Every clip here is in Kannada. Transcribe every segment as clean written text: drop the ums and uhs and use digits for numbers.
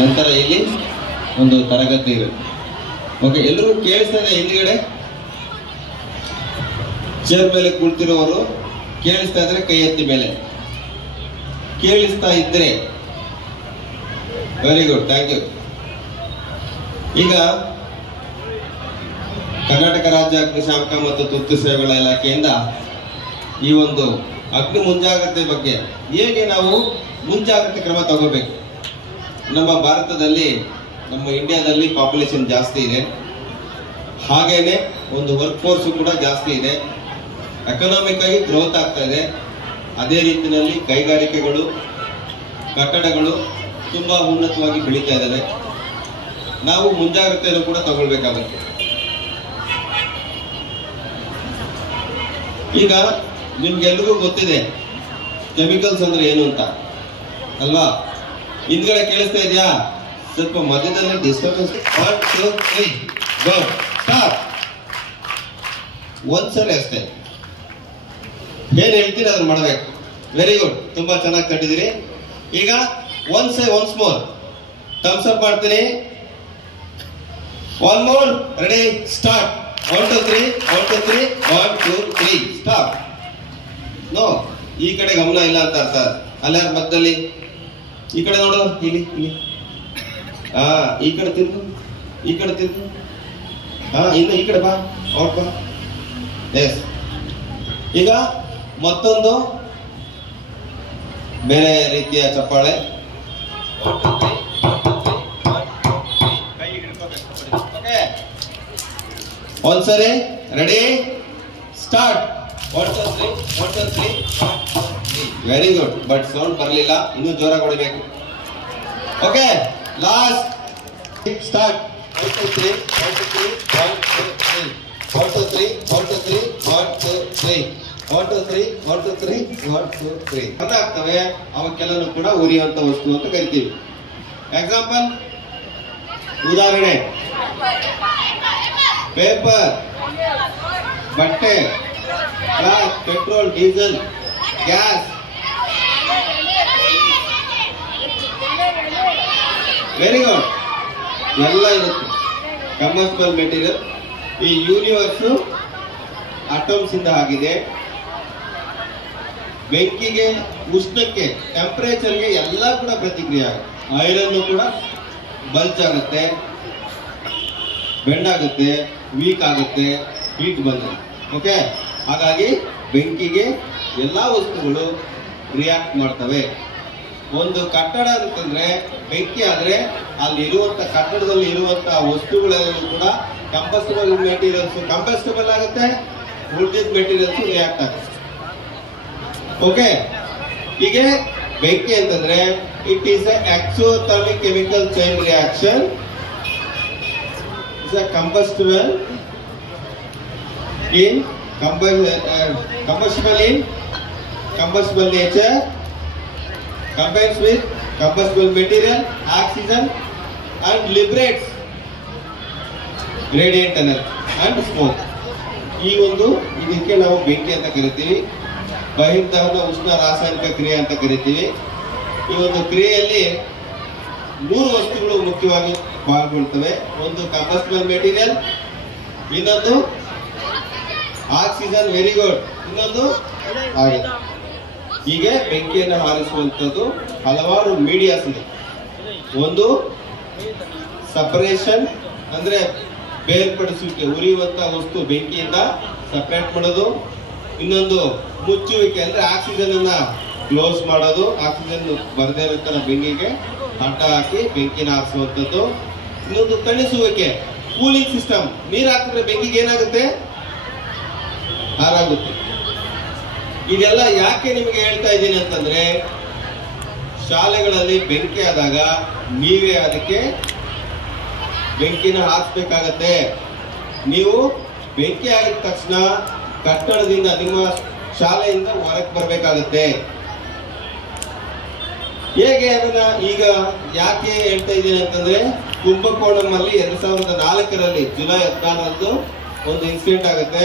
ನಂತರ ಇಲ್ಲಿ ಒಂದು ತರಗತಿ ಇರುತ್ತೆ. ಓಕೆ, ಎಲ್ಲರೂ ಕೇಳಿಸ್ತಾರೆ? ಹಿಂದ್ಗಡೆ ಚೇರ್ ಮೇಲೆ ಕುಳಿತಿರೋರು ಕೇಳಿಸ್ತಾ ಇದ್ರೆ ಕೈ ಎತ್ತಿ ಮೇಲೆ. ಕೇಳಿಸ್ತಾ ಇದ್ರೆ ವೆರಿ ಗುಡ್, ಥ್ಯಾಂಕ್ ಯು. ಈಗ ಕರ್ನಾಟಕ ರಾಜ್ಯ ಅಗ್ನಿಶಾಮಕ ಮತ್ತು ತುರ್ತು ಸೇವೆಗಳ ಇಲಾಖೆಯಿಂದ ಈ ಒಂದು ಅಗ್ನಿ ಮುಂಜಾಗ್ರತೆ ಬಗ್ಗೆ ಹೇಗೆ ನಾವು ಮುಂಜಾಗ್ರತೆ ಕ್ರಮ ತಗೋಬೇಕು. ನಮ್ಮ ಭಾರತದಲ್ಲಿ, ನಮ್ಮ ಇಂಡಿಯಾದಲ್ಲಿ ಪಾಪ್ಯುಲೇಷನ್ ಜಾಸ್ತಿ ಇದೆ, ಹಾಗೇನೆ ಒಂದು ವರ್ಕ್ ಫೋರ್ಸ್ ಕೂಡ ಜಾಸ್ತಿ ಇದೆ, ಎಕನಾಮಿಕ್ ಆಗಿ ಗ್ರೋತ್ ಆಗ್ತಾ ಇದೆ. ಅದೇ ರೀತಿಯಲ್ಲಿ ಕೈಗಾರಿಕೆಗಳು, ಕಟ್ಟಡಗಳು ತುಂಬಾ ಉನ್ನತವಾಗಿ ಬೆಳೀತಾ ಇದ್ದಾವೆ. ನಾವು ಮುಂಜಾಗ್ರತೆಯನ್ನು ಕೂಡ ತಗೊಳ್ಬೇಕಾಗುತ್ತೆ. ಈಗ ನಿಮ್ಗೆಲ್ರಿಗೂ ಗೊತ್ತಿದೆ ಕೆಮಿಕಲ್ಸ್ ಅಂದ್ರೆ ಏನು ಅಂತ ಅಲ್ವಾ? ಹಿಂದ್ಗಡೆ ಕೇಳಿಸ್ತಾ ಇದೆಯಾ? ಸ್ವಲ್ಪ ಮಧ್ಯದಲ್ಲಿ ಡಿಸ್ಟರ್ಬೆನ್ಸ್. 1 2 3 ಗೋ ಸ್ಟಾರ್ಟ್. ಒಂದ್ಸಲ ಅಷ್ಟೇ ಏನ್ ಹೇಳ್ತೀರಿ ಅದನ್ನ ಮಾಡ್ಬೇಕು. ವೆರಿ ಗುಡ್, ತುಂಬಾ ಚೆನ್ನಾಗಿ ಕಟ್ಟಿದಿರಿ. ಈಗ ಒನ್ಸ್ ಮೋರ್ ಥಮ್ಸ್ ಅಪ್ ಮಾಡ್ತೀನಿ. 1 more, ready, start. 1 2 3 1 2 3 1 2 3 stop. No, ಈ ಕಡೆ ಗಮನ ಇಲ್ಲ ಅಂತ ಅರ್ಥ. ಅಲ್ಲಾರ ಮಧ್ಯದಲ್ಲಿ ಈ ಕಡೆ ನೋಡು, ಇಲ್ಲಿ ಇಲ್ಲಿ ಈ ಕಡೆ ತಿರುಗು, ಈ ಕಡೆ ತಿರುಗು. ಇನ್ನು ಈ ಕಡೆ ಬಾ, ಔಟ್ ಬಾ. ಎಸ್. ಈಗ ಮತ್ತೊಂದು ಬೇರೆ ರೀತಿಯ ಚಪ್ಪಾಳೆ. ಒಂದ್ಸರಿ ready, start. 1 2 3 1 2 3 very good. But sound ಬರಲಿಲ್ಲ, ಇನ್ನೂ ಜೋರಾಗಿ ಹೊಡಿಬೇಕು. Okay, last start. 1 2 3 1 2 3 1 2 3 1 2 3 1 2 3 1 2 3 1 2 3 1 2 3 1 2 3 ಅರ್ಥ ಆಗ್ತವೆ. ಅವಕ್ಕೆಲ್ಲನೂ ಕೂಡ ಉರಿಯುವಂತ ವಸ್ತು ಅಂತ ಕರಿತೀವಿ. ಎಕ್ಸಾಂಪಲ್, ಉದಾಹರಣೆ, ಪೇಪರ್, ಬಟ್ಟೆ, gas, petrol, diesel, gas. Very good, ಎಲ್ಲ ಇರುತ್ತೆ. ಕಂಬಸ್ಟಬಲ್ ಮೆಟೀರಿಯಲ್. ಈ ಯೂನಿವರ್ಸ್ ಅಟಮ್ಸ್ ಇಂದ ಆಗಿದೆ. ಬೆಂಕಿಗೆ, ಉಷ್ಣಕ್ಕೆ, ಟೆಂಪರೇಚರ್ಗೆ ಎಲ್ಲ ಕೂಡ ಪ್ರತಿಕ್ರಿಯೆ ಆಗುತ್ತೆ. ಐರನ್ ಕೂಡ ಬಲ್ಚ್ ಆಗುತ್ತೆ, ಬೆಂಡ್ ಆಗುತ್ತೆ, ವೀಕ್ ಆಗುತ್ತೆ, ಹೀಟ್ ಬಂದ್ರೆ. ಓಕೆ, ಹಾಗಾಗಿ ಬೆಂಕಿಗೆ ಎಲ್ಲಾ ವಸ್ತುಗಳು ರಿಯಾಕ್ಟ್ ಮಾಡ್ತವೆ. ಒಂದು ಕಟ್ಟಡ ಅಂತಂದ್ರೆ ಬೆಂಕಿ ಆದ್ರೆ ಅಲ್ಲಿ ಇರುವಂತ ಕಟ್ಟಡದಲ್ಲಿ ಇರುವಂತಹ ವಸ್ತುಗಳೆಲ್ಲವೂ ಕೂಡ ಕಂಬಸ್ಟಬಲ್ ಮೆಟೀರಿಯಲ್ಸ್ ಕಂಬಸ್ಟಬಲ್ ಆಗುತ್ತೆ, ಉಳಿದಿದ್ದ ಮೆಟೀರಿಯಲ್ಸ್ ರಿಯಾಕ್ಟ್ ಆಗುತ್ತೆ. ಓಕೆ, ಹೀಗೆ ಬೆಂಕಿ ಅಂತಂದ್ರೆ it is exothermic chemical chain reaction. Is a combustible combustible nature, combines with combustible material, oxygen, and liberates radiant energy and smoke. ಈ ಒಂದು ಇದಕ್ಕೆ ನಾವು ಬೆಂಕಿ ಅಂತ ಕರಿತೀವಿ. ಬಹಿರ್ದಹನ ಉಷ್ಣ ರಾಸಾಯನಿಕ ಕ್ರಿಯೆ ಅಂತ ಕರಿತೀವಿ. ಈ ಒಂದು ಕ್ರಿಯೆಯಲ್ಲಿ 3 ವಸ್ತುಗಳು ಮುಖ್ಯವಾಗಿ ಪಾಲ್ಗೊಳ್ತವೆ. ಒಂದು ಕಂಬಸ್ಟಬಲ್ ಮೆಟೀರಿಯಲ್, ಇನ್ನೊಂದು ಆಕ್ಸಿಜನ್, ವೆರಿ ಗುಡ್, ಇನ್ನೊಂದು ಆಯಿಲ್. ಹೀಗೆ ಬೆಂಕಿಯನ್ನು ಹಾರಿಸುವಂತದ್ದು ಹಲವಾರು ಮೀಡಿಯಾಸ್ ಇದೆ. ಒಂದು ಸಪರೇಷನ್ ಅಂದ್ರೆ ಬೇರ್ಪಡಿಸುವಿಕೆ, ಉರಿಯುವಂತ ವಸ್ತು ಬೆಂಕಿಯಿಂದ ಸಪರೇಟ್ ಮಾಡೋದು. ಇನ್ನೊಂದು ಮುಚ್ಚುವಿಕೆ ಅಂದ್ರೆ ಆಕ್ಸಿಜನ್ ಅನ್ನ ಕ್ಲೋಸ್ ಮಾಡೋದು, ಆಕ್ಸಿಜನ್ ಬರದೇ ಇರುತ್ತಲ್ಲ ಬೆಂಕಿಗೆ ಅಡ್ಡ ಹಾಕಿ ಬೆಂಕಿನ ಹಾರಿಸುವಂತದ್ದು. ಇನ್ನೊಂದು ತಣಿಸುವಿಕೆ, ಕೂಲಿಂಗ್ ಸಿಸ್ಟಮ್. ನೀರು ಹಾಕಿದ್ರೆ ಬೆಂಕಿಗೆ ಏನಾಗುತ್ತೆ? ಹಾರಾಗುತ್ತೆ. ಇದೆಲ್ಲ ಯಾಕೆ ನಿಮಗೆ ಹೇಳ್ತಾ ಇದ್ದೀನಿ ಅಂತಂದ್ರೆ, ಶಾಲೆಗಳಲ್ಲಿ ಬೆಂಕಿ ಆದಾಗ ನೀವೇ ಅದಕ್ಕೆ ಬೆಂಕಿನ ಹಾರಿಸ್ಬೇಕಾಗತ್ತೆ. ನೀವು ಬೆಂಕಿ ಆಗಿದ ತಕ್ಷಣ ಕಟ್ಟಡದಿಂದ, ನಿಮ್ಮ ಶಾಲೆಯಿಂದ ಹೊರಗೆ ಬರಬೇಕಾಗತ್ತೆ. ಹೇಗೆ ಅದನ್ನ ಈಗ ಯಾಕೆ ಹೇಳ್ತಾ ಇದ್ದೀನಿ ಅಂತಂದ್ರೆ, ಕುಂಭಕೋಣಂ ಅಲ್ಲಿ 2004ರಲ್ಲಿ ಜುಲೈ 16ರಂದು ಒಂದು ಇನ್ಸಿಡೆಂಟ್ ಆಗುತ್ತೆ.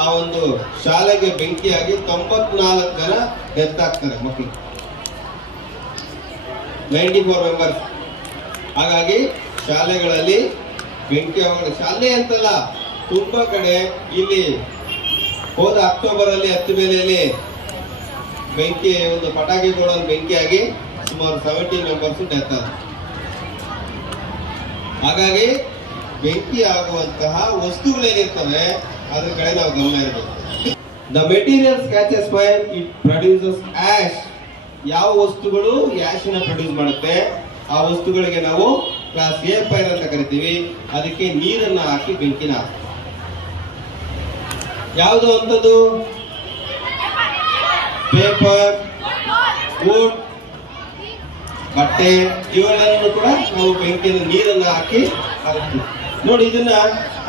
ಆ ಒಂದು ಶಾಲೆಗೆ ಬೆಂಕಿಯಾಗಿ 94 ಜನ ಡೆತ್ ಆಗ್ತಾರೆ ಮಕ್ಕಳು. 94 ಮೆಂಬರ್ಸ್. ಹಾಗಾಗಿ ಶಾಲೆಗಳಲ್ಲಿ ಬೆಂಕಿ ಅವಘಡ, ಶಾಲೆ ಅಂತಲ್ಲ ತುಂಬಾ ಕಡೆ ಇಲ್ಲಿ ಹೋದ ಅಕ್ಟೋಬರ್ ಅಲ್ಲಿ ಹತ್ತಿಬೇಲೆಯಲ್ಲಿ ಬೆಂಕಿ, ಒಂದು ಪಟಾಕಿ ಗೋಡನ್ ಬೆಂಕಿಯಾಗಿ ಸುಮಾರು 17 ಮೆಂಬರ್ಸ್ ಡೆತ್ ಆದ. ಹಾಗಾಗಿ ಬೆಂಕಿ ಆಗುವಂತಹ ವಸ್ತುಗಳೇನಿರ್ತವೆ ಅದ್ರ ಕಡೆ ನಾವು ಗಮನ ಇರಬೇಕು. The materials catches fire, it produces ash. ಯಾವ ವಸ್ತುಗಳು ಆಶಿನ ಪ್ರೊಡ್ಯೂಸ್ ಮಾಡುತ್ತೆ ಆ ವಸ್ತುಗಳಿಗೆ ನಾವು ಕ್ಲಾಸ್ ಎ ಫೈರ್ ಅಂತ ಕರಿತೀವಿ. ಅದಕ್ಕೆ ನೀರನ್ನ ಹಾಕಿ ಬೆಂಕಿನ ಹಾಕ್ತೀವಿ. ಯಾವುದು ಅಂತದ್ದು? ಪೇಪರ್, ವುಡ್, ಬಟ್ಟೆ, ಇವುಗಳನ್ನು ಕೂಡ ನಾವು ಬೆಂಕಿನ ನೀರನ್ನ ಹಾಕಿ ಹಾಕ್ತೀವಿ. ನೋಡಿ, ಇದನ್ನ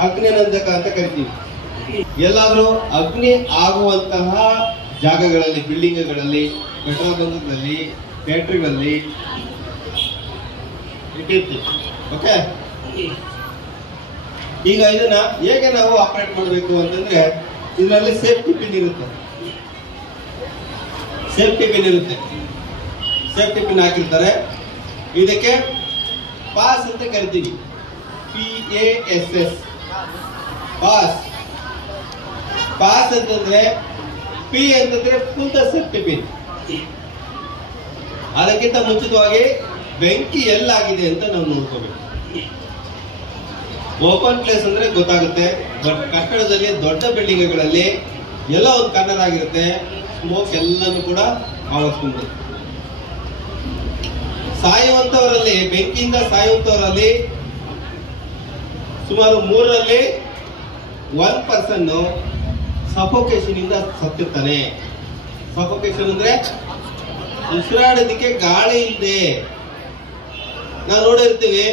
ಅಗ್ನಿನಂದಕ ಅಂತ ಕರಿತೀವಿ. ಎಲ್ಲಾದ್ರೂ ಅಗ್ನಿ ಆಗುವಂತಹ ಜಾಗಗಳಲ್ಲಿ, ಬಿಲ್ಡಿಂಗ್ಗಳಲ್ಲಿ, ಪೆಟ್ರೋಲ್ ಬಂಕ್ಗಳಲ್ಲಿ, ಫ್ಯಾಕ್ಟರಿಗಳಲ್ಲಿ ಇಟ್ಟಿರ್ತೀವಿ. ಓಕೆ, ಈಗ ಇದನ್ನ ಹೇಗೆ ನಾವು ಆಪರೇಟ್ ಮಾಡಬೇಕು ಅಂತಂದ್ರೆ, ಇದರಲ್ಲಿ ಸೇಫ್ಟಿ ಪಿನ್ ಇರುತ್ತೆ. ಸೇಫ್ಟಿ ಪಿನ್ ಹಾಕಿರ್ತಾರೆ. ಇದಕ್ಕೆ ಪಾಸ್ ಅಂತ ಕರಿತೀವಿ. PASS, ಪಾಸ್ ಅಂತಂದ್ರೆ, ಪಿ ಅಂತಂದ್ರೆ ಫುಲ್ ದ ಸೇಫ್ಟಿ ಪಿನ್. ಅದಕ್ಕಿಂತ ಮುಂಚಿತವಾಗಿ ಬೆಂಕಿ ಎಲ್ಲಾಗಿದೆ ಅಂತ ನಾವು ನೋಡ್ಕೋಬೇಕು. ಓಪನ್ ಪ್ಲೇಸ್ ಅಂದ್ರೆ ಗೊತ್ತಾಗುತ್ತೆ, ಬಟ್ ಕಟ್ಟಡದಲ್ಲಿ ದೊಡ್ಡ ಬಿಲ್ಡಿಂಗ್ಗಳಲ್ಲಿ ಎಲ್ಲ ಒಂದು ಕಾರ್ನರ್ ಆಗಿರುತ್ತೆ, ಸ್ಮೋಕ್ ಎಲ್ಲಾನು ಕೂಡ ಆವರಿಸ್ಕೊಂಡು. ಸಾಯುವಂತವರಲ್ಲಿ, ಬೆಂಕಿಯಿಂದ ಸಾಯುವಂತವರಲ್ಲಿ ಸುಮಾರು 3ರಲ್ಲಿ 1% ಸಫೋಕೇಶನ್ ಇಂದ ಸತ್ತಿರ್ತಾನೆ. ಸಫೋಕೇಶನ್ ಅಂದ್ರೆ ಉಸಿರಾಡೋದಕ್ಕೆ ಗಾಳಿ ಇಲ್ಲದೆ. ನಾವು ನೋಡಿರ್ತೀವಿ,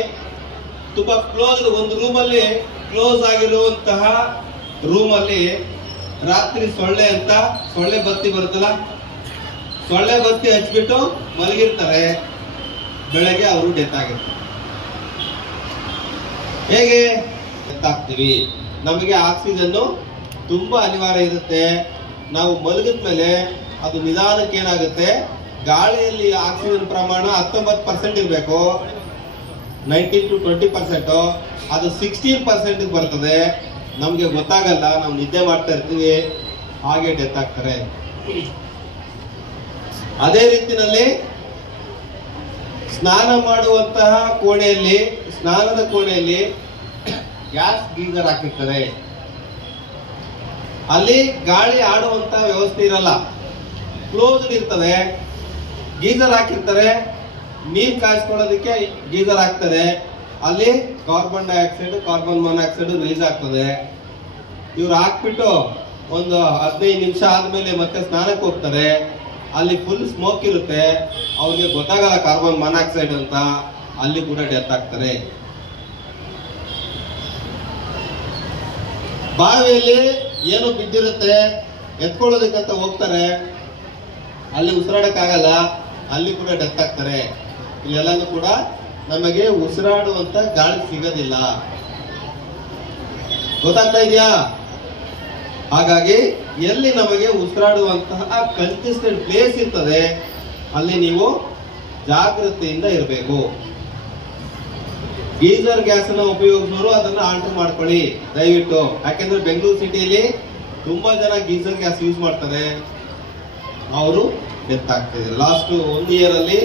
ತುಂಬಾ ಕ್ಲೋಸ್, ಒಂದು ರೂಮಲ್ಲಿ ಕ್ಲೋಸ್ ಆಗಿರುವಂತಹ ರೂಮಲ್ಲಿ ರಾತ್ರಿ ಸೊಳ್ಳೆ ಬತ್ತಿ ಬರುತ್ತಲ್ಲ, ಸೊಳ್ಳೆ ಬತ್ತಿ ಹಚ್ಬಿಟ್ಟು ಮಲಗಿರ್ತಾರೆ. ಬೆಳಗ್ಗೆ ಅವರು ಡೆತ್ ಆಗಿರ್ತಾರೆ. ಹೇಗೆ ಡೆತ್ ಆಗ್ತೀವಿ? ನಮಗೆ ಆಕ್ಸಿಜನ್ ತುಂಬಾ ಅನಿವಾರ್ಯ ಇರುತ್ತೆ. ನಾವು ಮಲಗಿದ ಮೇಲೆ ಅದು ನಿಧಾನಕ್ಕೆ ಏನಾಗುತ್ತೆ, ಗಾಳಿಯಲ್ಲಿ ಆಕ್ಸಿಜನ್ ಪ್ರಮಾಣ 19% ಇರಬೇಕು, 19 to 20%. ಅದು 16% ಬರ್ತದೆ. ನಮ್ಗೆ ಗೊತ್ತಾಗಲ್ಲ, ನಾವು ನಿದ್ದೆ ಮಾಡ್ತಾ ಇರ್ತೀವಿ, ಹಾಗೆ ಡೆತ್ ಆಗ್ತಾರೆ. ಅದೇ ರೀತಿನಲ್ಲಿ ಸ್ನಾನ ಮಾಡುವಂತಹ ಕೋಣೆಯಲ್ಲಿ, ಸ್ನಾನದ ಕೋಣೆಯಲ್ಲಿ ಗ್ಯಾಸ್ ಗೀಸರ್ ಹಾಕಿರ್ತಾರೆ. ಅಲ್ಲಿ ಗಾಳಿ ಆಡುವಂತ ವ್ಯವಸ್ಥೆ ಇರಲ್ಲ, ಕ್ಲೋಸ್ಡ್ ಇರ್ತವೆ. ಗೀಸರ್ ಹಾಕಿರ್ತಾರೆ, ನೀರ್ ಕಾಯಿಸ್ಕೊಳ್ಳೋದಕ್ಕೆ ಗೀಸರ್ ಹಾಕ್ತಾರೆ. ಅಲ್ಲಿ carbon dioxide, carbon monoxide release ಆಗ್ತದೆ. ಇವ್ರು ಹಾಕ್ಬಿಟ್ಟು ಒಂದು 15 ನಿಮಿಷ ಆದ್ಮೇಲೆ ಮತ್ತೆ ಸ್ನಾನಕ್ಕೆ ಹೋಗ್ತಾರೆ. ಅಲ್ಲಿ ಫುಲ್ ಸ್ಮೋಕ್ ಇರುತ್ತೆ, ಅವ್ರಿಗೆ ಗೊತ್ತಾಗಲ್ಲ ಕಾರ್ಬನ್ ಮೊನಾಕ್ಸೈಡ್ ಅಂತ, ಅಲ್ಲಿ ಕೂಡ ಡೆತ್ ಆಗ್ತಾರೆ. ಬಾವಿಯಲ್ಲಿ ಏನು ಬಿದ್ದಿರುತ್ತೆ, ಎತ್ಕೊಳ್ಳೋದಕ್ಕಂತ ಹೋಗ್ತಾರೆ, ಅಲ್ಲಿ ಉಸಿರಾಡಕ್ಕಾಗಲ್ಲ, ಅಲ್ಲಿ ಕೂಡ ಡೆತ್ ಆಗ್ತಾರೆ. ಇಲ್ಲೆಲ್ಲನೂ ಕೂಡ ನಮಗೆ ಉಸಿರಾಡುವಂತ ಗಾಳಿ ಸಿಗೋದಿಲ್ಲ. ಗೊತ್ತಾಗ್ತಾ ಇದೆಯಾ? ಹಾಗಾಗಿ ಎಲ್ಲಿ ನಮಗೆ ಉಸಿರಾಡುವಂತಹ ಕನ್ಸಿಸ್ಟೆಂಟ್ ಪ್ಲೇಸ್ ಇರ್ತದೆ ಅಲ್ಲಿ ನೀವು ಜಾಗೃತಿಯಿಂದ ಇರಬೇಕು. ಗೀಸರ್ ಗ್ಯಾಸ್ ಅನ್ನ ಉಪಯೋಗಿಸೋರು ಅದನ್ನ ಆಲ್ಟರ್ ಮಾಡ್ಕೊಳ್ಳಿ ದಯವಿಟ್ಟು. ಯಾಕೆಂದ್ರೆ ಬೆಂಗಳೂರು ಸಿಟಿಯಲ್ಲಿ ತುಂಬಾ ಜನ ಗೀಸರ್ ಗ್ಯಾಸ್ ಯೂಸ್ ಮಾಡ್ತಾರೆ, ಅವರು ಡೆತ್ ಆಗ್ತಿದೆ. ಲಾಸ್ಟ್ 1 ಇಯರ್ ಅಲ್ಲಿ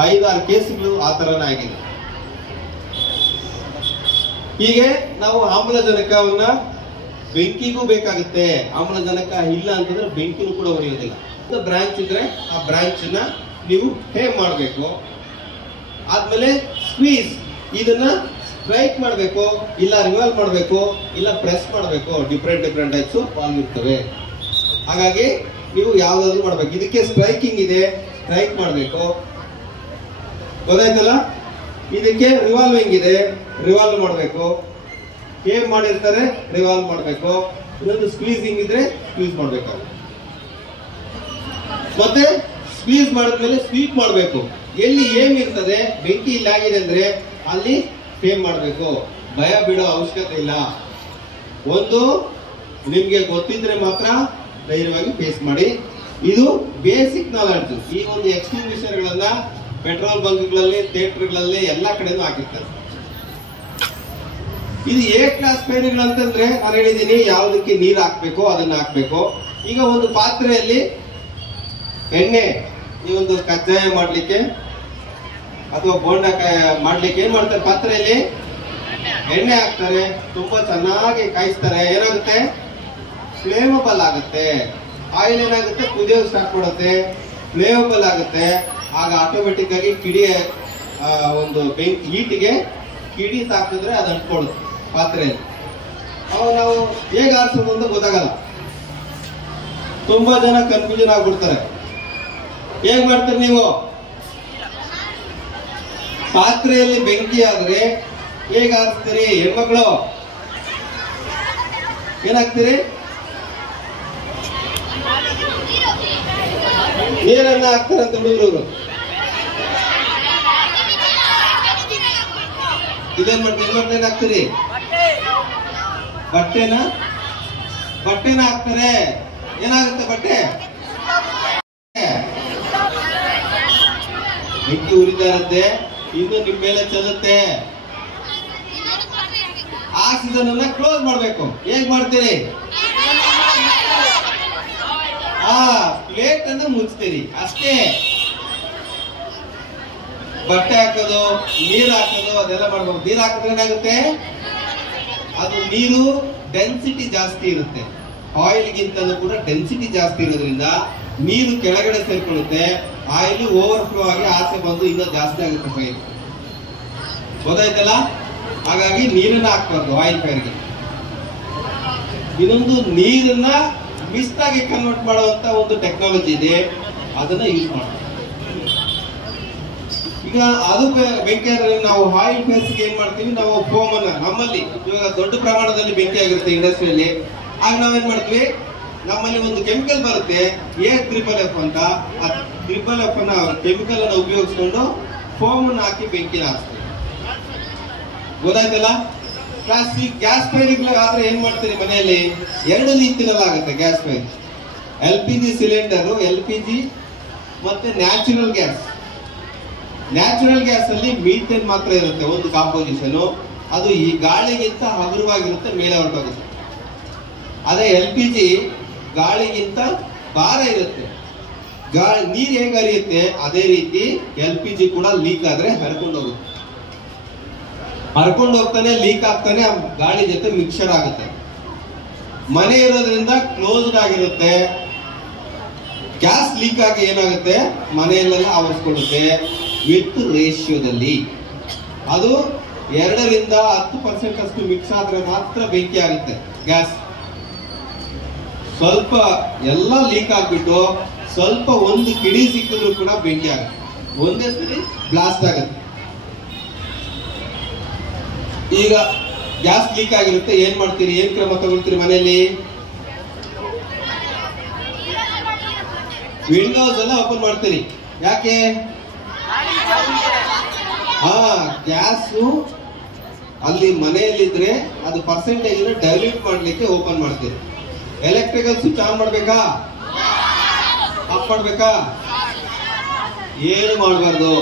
5-6 ಕೇಸ್ಗಳು ಆ ತರನೇ ಆಗಿದೆ. ಹೀಗೆ ನಾವು ಆಮ್ಲಜನಕವನ್ನ ಬೆಂಕಿಗೂ ಬೇಕಾಗುತ್ತೆ. ಆಮ್ಲಜನಕ ಇಲ್ಲ ಅಂತಂದ್ರೆ ಬೆಂಕಿನೂ ಕೂಡ ಉರಿಯೋದಿಲ್ಲ. ಬ್ರಾಂಚ್ ಇದ್ರೆ ಆ ಬ್ರಾಂಚ್ ನ ನೀವು ಹೇಮ್ ಮಾಡಬೇಕು. ಆದ್ಮೇಲೆ ಸ್ಕ್ವೀಸ್, ಇದನ್ನ ಸ್ಟ್ರೈಕ್ ಮಾಡಬೇಕು, ಇಲ್ಲ ರಿವಾಲ್ವ್ ಮಾಡಬೇಕು, ಇಲ್ಲ ಪ್ರೆಸ್ ಮಾಡಬೇಕು. ಡಿಫ್ರೆಂಟ್ ಟೈಪ್ಸ್ ವಾಲ್ವ್ ಇರ್ತವೆ. ಹಾಗಾಗಿ ನೀವು ಯಾವ್ದಾದ್ರು ಮಾಡ್ಬೇಕು. ಇದಕ್ಕೆ ಸ್ಟ್ರೈಕಿಂಗ್ ಇದೆ, ಸ್ಟ್ರೈಕ್ ಮಾಡಬೇಕು, ಗೊತ್ತಾಯ್ತಲ್ಲ. ಇದಕ್ಕೆ ರಿವಾಲ್ವಿಂಗ್ ಇದೆ, ರಿವಾಲ್ವ್ ಮಾಡಬೇಕು. ಹೇಮ್ ಮಾಡಿರ್ತಾರೆ, ರಿವಾಲ್ವ್ ಮಾಡಬೇಕು. ಇನ್ನೊಂದು ಸ್ಕ್ವೀಸಿಂಗ್ ಇದ್ರೆ ಸ್ಕ್ವೀಸ್ ಮಾಡಬೇಕು. ಮತ್ತೆ ಸ್ಕ್ವೀಸ್ ಮಾಡಿದ್ಮೇಲೆ ಸ್ವೀಪ್ ಮಾಡಬೇಕು. ಎಲ್ಲಿ ಏಮ್ ಇರ್ತದೆ, ಬೆಂಕಿ ಇಲ್ಲ ಆಗಿದೆ ಅಂದ್ರೆ ಅಲ್ಲಿ ಹೇಮ್ ಮಾಡಬೇಕು. ಭಯ ಬಿಡೋ ಅವಶ್ಯಕತೆ ಇಲ್ಲ. ಒಂದು ನಿಮ್ಗೆ ಗೊತ್ತಿದ್ರೆ ಮಾತ್ರ ಧೈರ್ಯವಾಗಿ ಫೇಸ್ ಮಾಡಿ. ಇದು ಬೇಸಿಕ್ ನಾಲೆಡ್ಜ್. ಈ ಒಂದು ಎಕ್ಸ್ಟಿಂಗ್ವಿಷರ್ ಗಳನ್ನ ಪೆಟ್ರೋಲ್ ಬಂಕ್ಗಳಲ್ಲಿ, ಥಿಯೇಟರ್ಗಳಲ್ಲಿ ಎಲ್ಲಾ ಕಡೆನೂ ಹಾಕಿರ್ತಾರೆ. ಇದು ಎ ಕ್ಲಾಸ್ ಫೈರ್ಗಳು ಅಂತಂದ್ರೆ ನಾನು ಹೇಳಿದ್ದೀನಿ ಯಾವುದಕ್ಕೆ ನೀರು ಹಾಕ್ಬೇಕು ಅದನ್ನ ಹಾಕ್ಬೇಕು. ಈಗ ಒಂದು ಪಾತ್ರೆಯಲ್ಲಿ ಎಣ್ಣೆ, ಈ ಒಂದು ಕಜ್ಜಾಯ ಮಾಡ್ಲಿಕ್ಕೆ ಅಥವಾ ಬೋಂಡ ಮಾಡ್ಲಿಕ್ಕೆ ಏನ್ ಮಾಡ್ತಾರೆ, ಪಾತ್ರೆಯಲ್ಲಿ ಎಣ್ಣೆ ಹಾಕ್ತಾರೆ, ತುಂಬಾ ಚೆನ್ನಾಗಿ ಕಾಯಿಸ್ತಾರೆ. ಏನಾಗುತ್ತೆ, ಫ್ಲೇಮಬಲ್ ಆಗುತ್ತೆ. ಆಯಿಲ್ ಏನಾಗುತ್ತೆ, ಕುದಿಯೋದು ಸ್ಟಾರ್ಟ್ ಮಾಡುತ್ತೆ, ಫ್ಲೇಮಬಲ್ ಆಗುತ್ತೆ. ಆಗ ಆಟೋಮೆಟಿಕ್ ಆಗಿ ಕಿಡಿಯ ಒಂದು ಹೀಟಿಗೆ ಕಿಡಿ ತಾಕಿದ್ರೆ ಅದು ಅಂಟ್ಕೊಳ್ಳುತ್ತೆ ಪಾತ್ರೆಯಲ್ಲಿ. ಅವಾಗ ನಾವು ಹೇಗೆ ಆರಿಸೋದು ಅಂತ ಗೊತ್ತಾಗಲ್ಲ. ತುಂಬಾ ಜನ ಕನ್ಫ್ಯೂಷನ್ ಆಗ್ಬಿಡ್ತಾರೆ. ಹೇಗ್ ಮಾಡ್ತೀರಿ ನೀವು? ಪಾತ್ರೆಯಲ್ಲಿ ಬೆಂಕಿ ಆದ್ರೆ ಹೇಗೆ ಆರಿಸ್ತೀರಿ? ಹೆಣ್ಮಕ್ಳು ಏನಾಗ್ತೀರಿ? ನೀರನ್ನ ಹಾಕ್ತಾರಂತ ಹುಡುಗರು. ಇದೇನ್ ಮಾಡ್ತಾರೆ, ಹಾಕ್ತೀರಿ? ಬಟ್ಟೆನ ಹಾಕ್ತಾರೆ. ಏನಾಗುತ್ತೆ ಬಟ್ಟೆ? ಬೆಂಕಿ ಉರಿತಾ ಇರುತ್ತೆ, ಇನ್ನು ನಿಮ್ ಮೇಲೆ ಚೆಲ್ಲುತ್ತೆ. ಆ ಸೀಸನ್ ಅನ್ನ ಕ್ಲೋಸ್ ಮಾಡ್ಬೇಕು. ಹೇಗ್ ಮಾಡ್ತೀರಿ? ಪ್ಲೇಟ್ ಅನ್ನು ಮುಚ್ತೀರಿ ಅಷ್ಟೇ. ಬಟ್ಟೆ ಹಾಕೋದು, ನೀರು ಹಾಕೋದು ಅದೆಲ್ಲ ಮಾಡ್ಬೇಕು. ನೀರು ಹಾಕಿದ್ರೆ ಏನಾಗುತ್ತೆ, ಅದು ನೀರು ಡೆನ್ಸಿಟಿ ಜಾಸ್ತಿ ಇರುತ್ತೆ. ಆಯಿಲ್ಗಿಂತಲೂ ಕೂಡ ಡೆನ್ಸಿಟಿ ಜಾಸ್ತಿ ಇರೋದ್ರಿಂದ ನೀರು ಕೆಳಗಡೆ ಸೇರ್ಕೊಳ್ಳುತ್ತೆ. ಆಯಿಲ್ ಓವರ್ ಫ್ಲೋ ಆಗಿ ಆಚೆ ಬಂದು ಇನ್ನೂ ಜಾಸ್ತಿ ಆಗುತ್ತೆ ಫೈರ್. ಗೊತ್ತಾಯ್ತಲ್ಲ? ಹಾಗಾಗಿ ನೀರನ್ನ ಹಾಕ್ಬಾರ್ದು ಆಯಿಲ್ ಫೈರ್ಗೆ. ಇನ್ನೊಂದು, ನೀರನ್ನ ಮಿಸ್ಟ್ ಆಗಿ ಕನ್ವರ್ಟ್ ಮಾಡುವಂತ ಒಂದು ಟೆಕ್ನಾಲಜಿ ಇದೆ, ಅದನ್ನ ಯೂಸ್ ಮಾಡೋದು. ಈಗ ಅದು ಬೆಂಕಿ ಆದ್ರೆ ನಾವು ಆಯಿಲ್ ಫೇಸ್ಗೆ ಏನ್ ಮಾಡ್ತೀವಿ, ನಾವು ಫೋಮ್ ಅನ್ನ, ನಮ್ಮಲ್ಲಿ ಇವಾಗ ದೊಡ್ಡ ಪ್ರಮಾಣದಲ್ಲಿ ಬೆಂಕಿ ಆಗಿರುತ್ತೆ ಇಂಡಸ್ಟ್ರಿಯಲ್ಲಿ. ಆಗ ನಾವೇನ್ ಮಾಡ್ತೀವಿ, ನಮ್ಮಲ್ಲಿ ಒಂದು ಕೆಮಿಕಲ್ ಬರುತ್ತೆ A-FFF ಅಂತ. ಆ FFF ಅನ್ನ ಕೆಮಿಕಲ್ ಅನ್ನ ಉಪಯೋಗಿಸ್ಕೊಂಡು ಫೋಮ್ ಅನ್ನ ಹಾಕಿ ಬೆಂಕಿನ ಹಾಕ್ತೀವಿ. ಗೊತ್ತಾಯ್ತಲ್ಲ? ಪ್ಲಾಸ್ಟಿಕ್ ಗ್ಯಾಸ್ ಫೈರ್ಗಳಾದ್ರೆ ಏನ್ ಮಾಡ್ತೀರಿ ಮನೆಯಲ್ಲಿ? ಎರಡು ರೀತಿಯಲ್ಲಿ ಆಗುತ್ತೆ gas fire. LPG cylinder, LPG ಮತ್ತೆ ನ್ಯಾಚುರಲ್ ಗ್ಯಾಸ್. ನ್ಯಾಚುರಲ್ ಗ್ಯಾಸ್ ಅಲ್ಲಿ ಮೀಥೇನ್ ಮಾತ್ರ ಇರುತ್ತೆ ಒಂದು ಕಾಂಪೋಸಿಷನ್. ಅದು ಈ ಗಾಳಿಗಿಂತ ಹಗುರವಾಗಿರುತ್ತೆ, ಮೇಲೆ ಹೊರಟೋಗುತ್ತೆ. ಅದೇ LPG ಗಾಳಿಗಿಂತ ಭಾರ ಇರುತ್ತೆ. ನೀರ್ ಹೇಗೆ ಹರಿಯುತ್ತೆ ಅದೇ ರೀತಿ LPG ಕೂಡ ಲೀಕ್ ಆದ್ರೆ ಹರ್ಕೊಂಡು ಹೋಗುತ್ತೆ. ಹರ್ಕೊಂಡು ಹೋಗ್ತಾನೆ, ಲೀಕ್ ಆಗ್ತಾನೆ, ಗಾಳಿ ಜೊತೆ ಮಿಕ್ಸರ್ ಆಗುತ್ತೆ. ಮನೆ ಇರೋದ್ರಿಂದ ಕ್ಲೋಸ್ಡ್ ಆಗಿರುತ್ತೆ. ಗ್ಯಾಸ್ ಲೀಕ್ ಆಗಿ ಏನಾಗುತ್ತೆ, ಮನೆಯಲ್ಲೆಲ್ಲ ಆವರಿಸ್ಕೊಳ್ಳುತ್ತೆ. ವಿತ್ ರೇಷಿಯೋದಲ್ಲಿ ಅದು 2ರಿಂದ 10% ಅಷ್ಟು ಮಿಕ್ಸ್ ಆದ್ರೆ ಮಾತ್ರ ಬೆಂಕಿ ಆಗುತ್ತೆ ಗ್ಯಾಸ್. ಸ್ವಲ್ಪ ಎಲ್ಲ ಲೀಕ್ ಆಗ್ಬಿಟ್ಟು ಸ್ವಲ್ಪ ಒಂದು ಕಿಡಿ ಸಿಕ್ಕಿದ್ರು ಕೂಡ ಬೆಂಕಿ ಆಗುತ್ತೆ, ಒಂದೇ ಸರಿ ಬ್ಲಾಸ್ಟ್ ಆಗುತ್ತೆ. ಈಗ ಗ್ಯಾಸ್ ಲೀಕ್ ಆಗಿರುತ್ತೆ, ಏನ್ ಮಾಡ್ತೀರಿ, ಏನ್ ಕ್ರಮ ತಗೊಳ್ತೀರಿ ಮನೆಯಲ್ಲಿ? ವಿಂಡೋಸ್ ಎಲ್ಲ ಓಪನ್ ಮಾಡ್ತೀರಿ. ಯಾಕೆ? ಗ್ಯಾಸು ಅಲ್ಲಿ ಮನೆಯಲ್ಲಿದ್ರೆ ಅದು ಪರ್ಸೆಂಟೇಜ್ ಡೈಲ್ಯೂಟ್ ಮಾಡ್ಲಿಕ್ಕೆ ಓಪನ್ ಮಾಡ್ತೀರಿ. ಎಲೆಕ್ಟ್ರಿಕಲ್ ಸ್ವಿಚ್ ಆನ್ ಮಾಡ್ಬೇಕಾ, ಆಫ್ ಮಾಡ್ಬೇಕಾ? ಏನು ಮಾಡಬಾರ್ದು.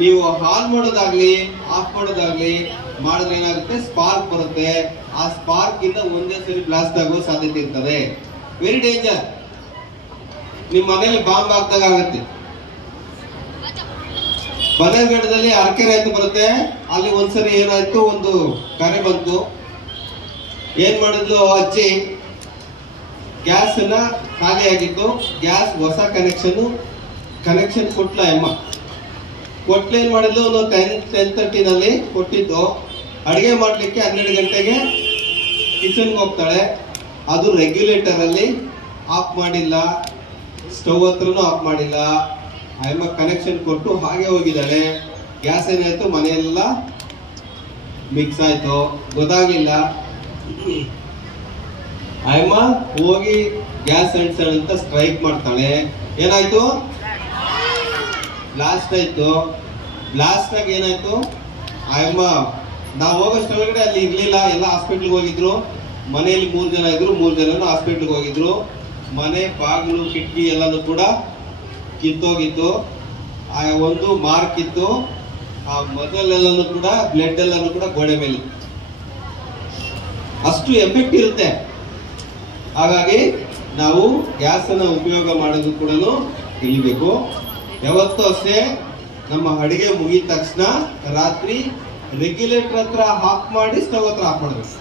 ನೀವು ಆನ್ ಮಾಡೋದಾಗ್ಲಿ ಆಫ್ ಮಾಡೋದಾಗ್ಲಿ ಮಾಡಿದ್ರೆ ಏನಾಗುತ್ತೆ, ಸ್ಪಾರ್ಕ್ ಬರುತ್ತೆ. ಆ ಸ್ಪಾರ್ಕ್ ಇಂದ ಒಂದೇ ಸರಿ ಬ್ಲಾಸ್ಟ್ ಆಗೋ ಸಾಧ್ಯತೆ ಇರ್ತದೆ. Very danger. ನಿಮ್ ಮನೇಲಿ ಬಾಂಬ್ ಹಾಕ್ದಾಗ ಆಗುತ್ತೆ. ಬನಗಢದಲ್ಲಿ ಅರಕೆ ರೈತ ಬರುತ್ತೆ, ಅಲ್ಲಿ ಒಂದ್ಸರಿ ಏನಾಯ್ತು, ಒಂದು ಕರೆ ಬಂತು. ಏನ್ ಮಾಡಿದ್ಲು ಅಜ್ಜಿ, ಗ್ಯಾಸ್ ಅನ್ನ ಖಾಲಿ ಆಗಿತ್ತು, ಗ್ಯಾಸ್ ಹೊಸ ಕನೆಕ್ಷನ್ ಕೊಟ್ಲ ಅಮ್ಮ. ಕೊಟ್ಲು ಏನ್ ಮಾಡಿದ್ಲು, ಒಂದು 10:30 ಕೊಟ್ಟಿದ್ದು. ಅಡಿಗೆ ಮಾಡ್ಲಿಕ್ಕೆ 12 ಗಂಟೆಗೆ ಕಿಚನ್ಗೆ ಹೋಗ್ತಾಳೆ. ಅದು ರೆಗ್ಯುಲೇಟರ್ ಅಲ್ಲಿ ಆಫ್ ಮಾಡಿಲ್ಲ, ಸ್ಟವ್ ಹತ್ರನೂ ಆಫ್ ಮಾಡಿಲ್ಲ. ಅಮ್ಮ ಕನೆಕ್ಷನ್ ಕೊಟ್ಟು ಹಾಗೆ ಹೋಗಿದ್ದಾಳೆ. ಗ್ಯಾಸ್ ಏನಾಯ್ತು, ಮನೆಯೆಲ್ಲ ಮಿಕ್ಸ್ ಆಯ್ತು, ಗೊತ್ತಾಗ್ಲಿಲ್ಲ. ಅಮ್ಮ ಹೋಗಿ ಗ್ಯಾಸ್ ಅಂಟಿಸೋಣ ಅಂತ ಸ್ಟ್ರೈಕ್ ಮಾಡ್ತಾಳೆ. ಏನಾಯ್ತು, ಬ್ಲಾಸ್ಟ್ ಆಯ್ತು. ಬ್ಲಾಸ್ಟ್ ಆಗಿ ಏನಾಯ್ತು, ಅಮ್ಮ ನಾವು ಹೋಗೋಷ್ಟೊಳಗಡೆ ಅಲ್ಲಿ ಇರ್ಲಿಲ್ಲ, ಎಲ್ಲ ಹಾಸ್ಪಿಟ್ಲ್ಗೆ ಹೋಗಿದ್ರು. ಮನೆಯಲ್ಲಿ 3 ಜನ ಇದ್ರು, 3 ಜನನು ಹಾಸ್ಪಿಟ್ಲ್ಗೆ ಹೋಗಿದ್ರು. ಮನೆ ಬಾಗಿಲು ಕಿಟಕಿ ಎಲ್ಲಾನು ಕೂಡ ಕಿತ್ತೋಗಿತ್ತು. ಒಂದು ಮಾರ್ಕ್ ಇತ್ತು. ಆ ಮೊದಲೆಲ್ಲೂ ಕೂಡ ಬ್ಲಡ್ ಎಲ್ಲಾನು ಕೂಡ ಗೋಡೆ ಮೇಲೆ ಅಷ್ಟು ಎಫೆಕ್ಟ್ ಇರುತ್ತೆ. ಹಾಗಾಗಿ ನಾವು ಗ್ಯಾಸ್ ಅನ್ನ ಉಪಯೋಗ ಮಾಡೋದು ಕೂಡ ತಿಳಿಬೇಕು. ಯಾವತ್ತೂ ಅಷ್ಟೇ ನಮ್ಮ ಅಡಿಗೆ ಮುಗಿದ ತಕ್ಷಣ ರಾತ್ರಿ ರೆಗ್ಯುಲೇಟರ್ ಹತ್ರ ಆಫ್ ಮಾಡಿ ಸ್ಟವ್ ಹತ್ರ ಆಫ್ ಮಾಡಬೇಕು.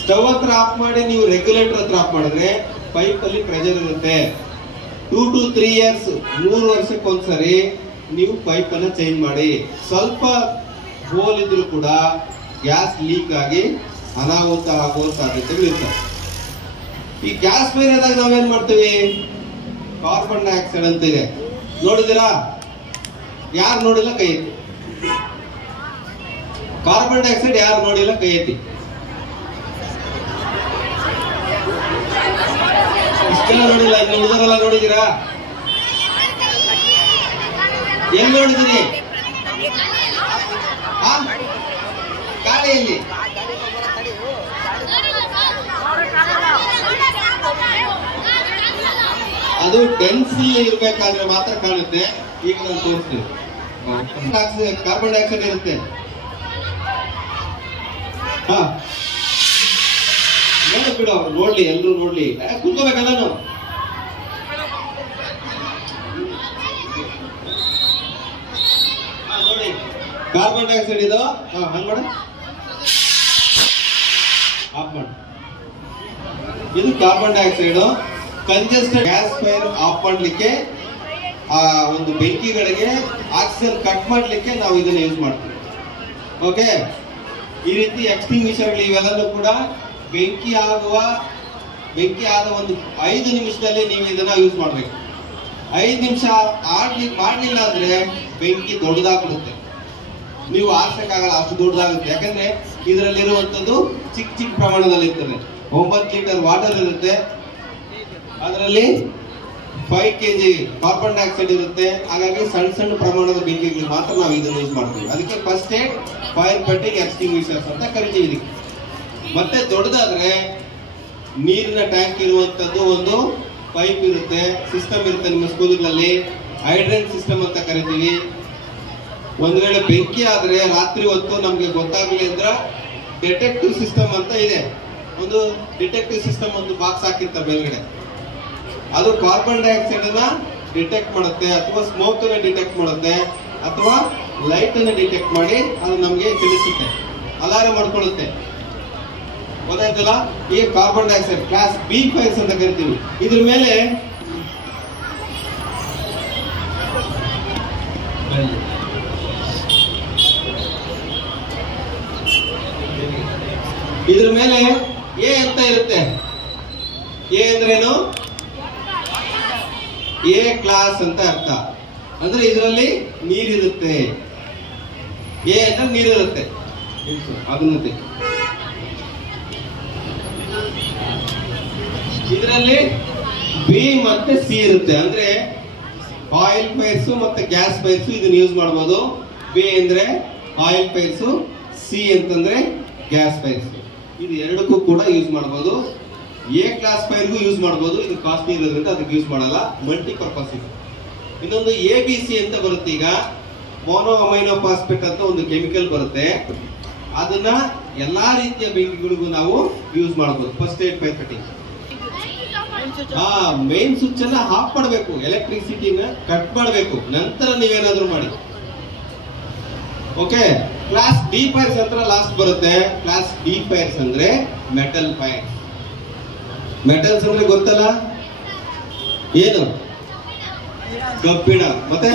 ಸ್ಟವ್ ಹತ್ರ ಆಫ್ ಮಾಡಿ ನೀವು ರೆಗ್ಯುಲೇಟರ್ ಹತ್ರ ಆಫ್ ಮಾಡಿದ್ರೆ ಪೈಪ್ ಅಲ್ಲಿ ಪ್ರೆಷರ್ ಇರುತ್ತೆ. 2 to 3 years 3 ವರ್ಷಕ್ಕೊಂದ್ಸರಿ ನೀವು ಪೈಪ್ ಅನ್ನ ಚೇಂಜ್ ಮಾಡಿ. ಸ್ವಲ್ಪ ಹೋಲ್ ಇದ್ರೂ ಕೂಡ ಗ್ಯಾಸ್ ಲೀಕ್ ಆಗಿ ಅನಾಹುತ ಆಗುವ ಸಾಧ್ಯತೆಗಳಿರ್ತವೆ. ಈ ಗ್ಯಾಸ್ ಫೈರ್ ಆದಾಗ ನಾವೇನ್ ಮಾಡ್ತೀವಿ? ಕಾರ್ಬನ್ ಡೈಆಕ್ಸೈಡ್ ಅಂತ ಇದೆ, ನೋಡಿದಿರಾ? ಯಾರು ನೋಡಿಲ್ಲ ಕೈ ಎತ್ತಿ. ಕಾರ್ಬನ್ ಡೈಆಕ್ಸೈಡ್ ಯಾರು ನೋಡಿಲ್ಲ ಕೈ ಎತ್ತಿ. ಇಷ್ಟೆಲ್ಲ ನೋಡಿಲ್ಲ, ಇನ್ನು ಉಳಿದರೆಲ್ಲ ನೋಡಿದೀರಾ? ಎಲ್ಲಿ ನೋಡಿದಿರಿ? ಗಾಡಿಯಲ್ಲಿ. ಅದು ಡೆನ್ಸಿ ಇರ್ಬೇಕಾದ್ರೆ ಮಾತ್ರ ಕಾಣುತ್ತೆ. ಈಗ ನಾನು ತೋರಿಸ್ತೀನಿ. ಕಾರ್ಬನ್ ಡೈಆಕ್ಸೈಡ್ ಇರುತ್ತೆ. ಬಿಡು, ಅವ್ರು ನೋಡ್ಲಿ, ಎಲ್ಲರೂ ನೋಡ್ಲಿ. ಕುತ್ಕೋಬೇಕಲ್ಲ ನಾವು. ನೋಡಿ, ಕಾರ್ಬನ್ ಡೈಆಕ್ಸೈಡ್ ಇದು ಹಂಗ್ ಮಾಡ, ಆಫ್ ಮಾಡ. ಇದು carbon dioxide. Congested gas fire of ಮಾಡ್ಲಿಕ್ಕೆ, ಆ ಒಂದು ಬೆಂಕಿಗಳಿಗೆ ಆಕ್ಸಿಜನ್ ಕಟ್ ಮಾಡ್ಲಿಕ್ಕೆ ನಾವು ಇದನ್ನ ಯೂಸ್ ಮಾಡ್ತೀವಿ. ಓಕೆ, ಈ ರೀತಿ ಎಕ್ಸ್ಟಿಂಗ್ವಿಷರ್ಗಳು ಇವೆಲ್ಲೂ ಕೂಡ ಬೆಂಕಿ ಆದ ಒಂದು 5 ನಿಮಿಷದಲ್ಲಿ ನೀವು ಇದನ್ನ ಯೂಸ್ ಮಾಡ್ಬೇಕು. 5 ನಿಮಿಷ ಮಾಡ್ಲಿಲ್ಲ ಅಂದ್ರೆ ಬೆಂಕಿ ದೊಡ್ಡದಾಗ್ಬಿಡುತ್ತೆ. ನೀವು ಆರ್ಸಕ್ಕಾಗಲ್ಲ, ಅಷ್ಟು ದೊಡ್ಡದಾಗುತ್ತೆ. ಯಾಕಂದ್ರೆ ಇದರಲ್ಲಿರುವಂತದ್ದು ಚಿಕ್ಕ ಚಿಕ್ಕ ಪ್ರಮಾಣದಲ್ಲಿ ಇರ್ತದೆ. 9 ಲೀಟರ್ ವಾಟರ್ ಇರುತ್ತೆ, ಅದರಲ್ಲಿ 5 kg ಕಾರ್ಬನ್ ಡೈಆಕ್ಸೈಡ್ ಇರುತ್ತೆ. ಹಾಗಾಗಿ ಸಣ್ಣ ಸಣ್ಣ ಪ್ರಮಾಣದ ಬೆಂಕಿಗಳು ಮಾತ್ರ ನಾವು ಇದನ್ನು ಯೂಸ್ ಮಾಡ್ತೀವಿ. ಅದಕ್ಕೆ first aid fire fighting extinguishers ಅಂತ ಕರಿತೀವಿ ಇದಕ್ಕೆ. ಮತ್ತೆ ದೊಡ್ಡದಾದ್ರೆ ನೀರಿನ ಟ್ಯಾಂಕ್ ಇರುವಂತದ್ದು ಒಂದು ಪೈಪ್ ಇರುತ್ತೆ, ಸಿಸ್ಟಮ್ ಇರುತ್ತೆ. ನಿಮ್ಮ ಸ್ಕೂಲ್ಗಳಲ್ಲಿ ಹೈಡ್ರೆಂಟ್ ಸಿಸ್ಟಮ್ ಅಂತ ಕರಿತೀವಿ. ಒಂದ್ ವೇಳೆ ಬೆಂಕಿ ಆದ್ರೆ ರಾತ್ರಿ ಹೊತ್ತು ನಮ್ಗೆ ಗೊತ್ತಾಗ್ಲಿ ಅಂದ್ರೆ ಡಿಟೆಕ್ಟಿವ್ ಸಿಸ್ಟಮ್ ಅಂತ ಇದೆ. ಒಂದು ಡಿಟೆಕ್ಟಿವ್ ಸಿಸ್ಟಮ್ ಒಂದು ಬಾಕ್ಸ್ ಹಾಕಿರ್ತಾರೆ ಮೇಲ್ಗಡೆ. ಅದು ಕಾರ್ಬನ್ ಡೈಆಕ್ಸೈಡ್ ಅನ್ನ ಡಿಟೆಕ್ಟ್ ಮಾಡುತ್ತೆ, ಅಥವಾ ಸ್ಮೋಕ್ ಅನ್ನ ಡಿಟೆಕ್ಟ್ ಮಾಡುತ್ತೆ, ಅಥವಾ ಲೈಟ್ ಅನ್ನ ಡಿಟೆಕ್ಟ್ ಮಾಡಿ ಅದು ನಮ್ಗೆ ತಿಳಿಸುತ್ತೆ, ಅಲಾರಾಮ್ ಮಾಡ್ಕೊಳ್ಳುತ್ತೆ. ಗೊತ್ತಾಯ್ತಲ್ಲ? ಈ carbon dioxide class B fires ಅಂತ ಕರಿತೀವಿ. ಇದ್ರ ಮೇಲೆ ಎ ಅಂತ ಇರುತ್ತೆ. ಎ ಅಂದ್ರೇನು? ಎ ಕ್ಲಾಸ್ ಅಂತ ಅರ್ಥ. ಅಂದ್ರೆ ಇದರಲ್ಲಿ ನೀರಿರುತ್ತೆ. ಎ ಅಂದ್ರೆ ನೀರಿರುತ್ತೆ. ಅದನ್ನತೆ ಇದರಲ್ಲಿ ಬಿ ಮತ್ತೆ ಸಿ ಇರುತ್ತೆ. ಅಂದ್ರೆ ಆಯಿಲ್ ಫೈರ್ಸ್ ಮತ್ತೆ ಗ್ಯಾಸ್ ಫೈರ್ಸ್ ಇದನ್ನ ಯೂಸ್ ಮಾಡಬಹುದು. ಬಿ ಅಂದ್ರೆ ಆಯಿಲ್ ಫೈರ್ಸ್, ಸಿ ಅಂತಂದ್ರೆ ಗ್ಯಾಸ್ ಫೈರ್ಸ್. ಇದು ಎರಡಕ್ಕೂ ಕೂಡ ಯೂಸ್ ಮಾಡಬಹುದು. ಎ ಕ್ಲಾಸ್ ಫೈರ್ಗೂ ಯೂಸ್ ಮಾಡಬಹುದು. ಇದು ಕಾಸ್ಟ್ಲಿ ಇರೋದ್ರಿಂದ ಅದಕ್ಕೆ ಯೂಸ್ ಮಾಡಲ್ಲ, ಮಲ್ಟಿಪರ್ಪಸ್ ಇದು. ಇನ್ನೊಂದು ABC ಅಂತ ಬರುತ್ತೆ. ಈಗ ಮೋನೋ ಅಮೈನೋ ಫಾಸ್ಫೇಟ್ ಅಂತ ಒಂದು ಕೆಮಿಕಲ್ ಬರುತ್ತೆ. ಅದನ್ನ ಎಲ್ಲಾ ರೀತಿಯ ಬೆಂಕಿಗಳಿಗೂ ನಾವು ಯೂಸ್ ಮಾಡಬಹುದು. First aid fire fighting. Main switch ಅನ್ನ ಆಫ್ ಮಾಡಬೇಕು, ಎಲೆಕ್ಟ್ರಿಸಿಟಿನ ಕಟ್ ಮಾಡಬೇಕು, ನಂತರ ನೀವೇನಾದ್ರೂ ಮಾಡಿ. ಓಕೆ, ಕ್ಲಾಸ್ ಡಿ ಫೈರ್ಸ್ ಅಂತ ಲಾಸ್ಟ್ ಬರುತ್ತೆ. ಕ್ಲಾಸ್ ಡಿ ಫೈರ್ಸ್ ಅಂದ್ರೆ ಮೆಟಲ್ ಫೈರ್ಸ್. ಮೆಟಲ್ಸ್ ಅಂದ್ರೆ ಗೊತ್ತಲ್ಲ ಏನು? ಕಬ್ಬಿಣ, ಮತ್ತೆ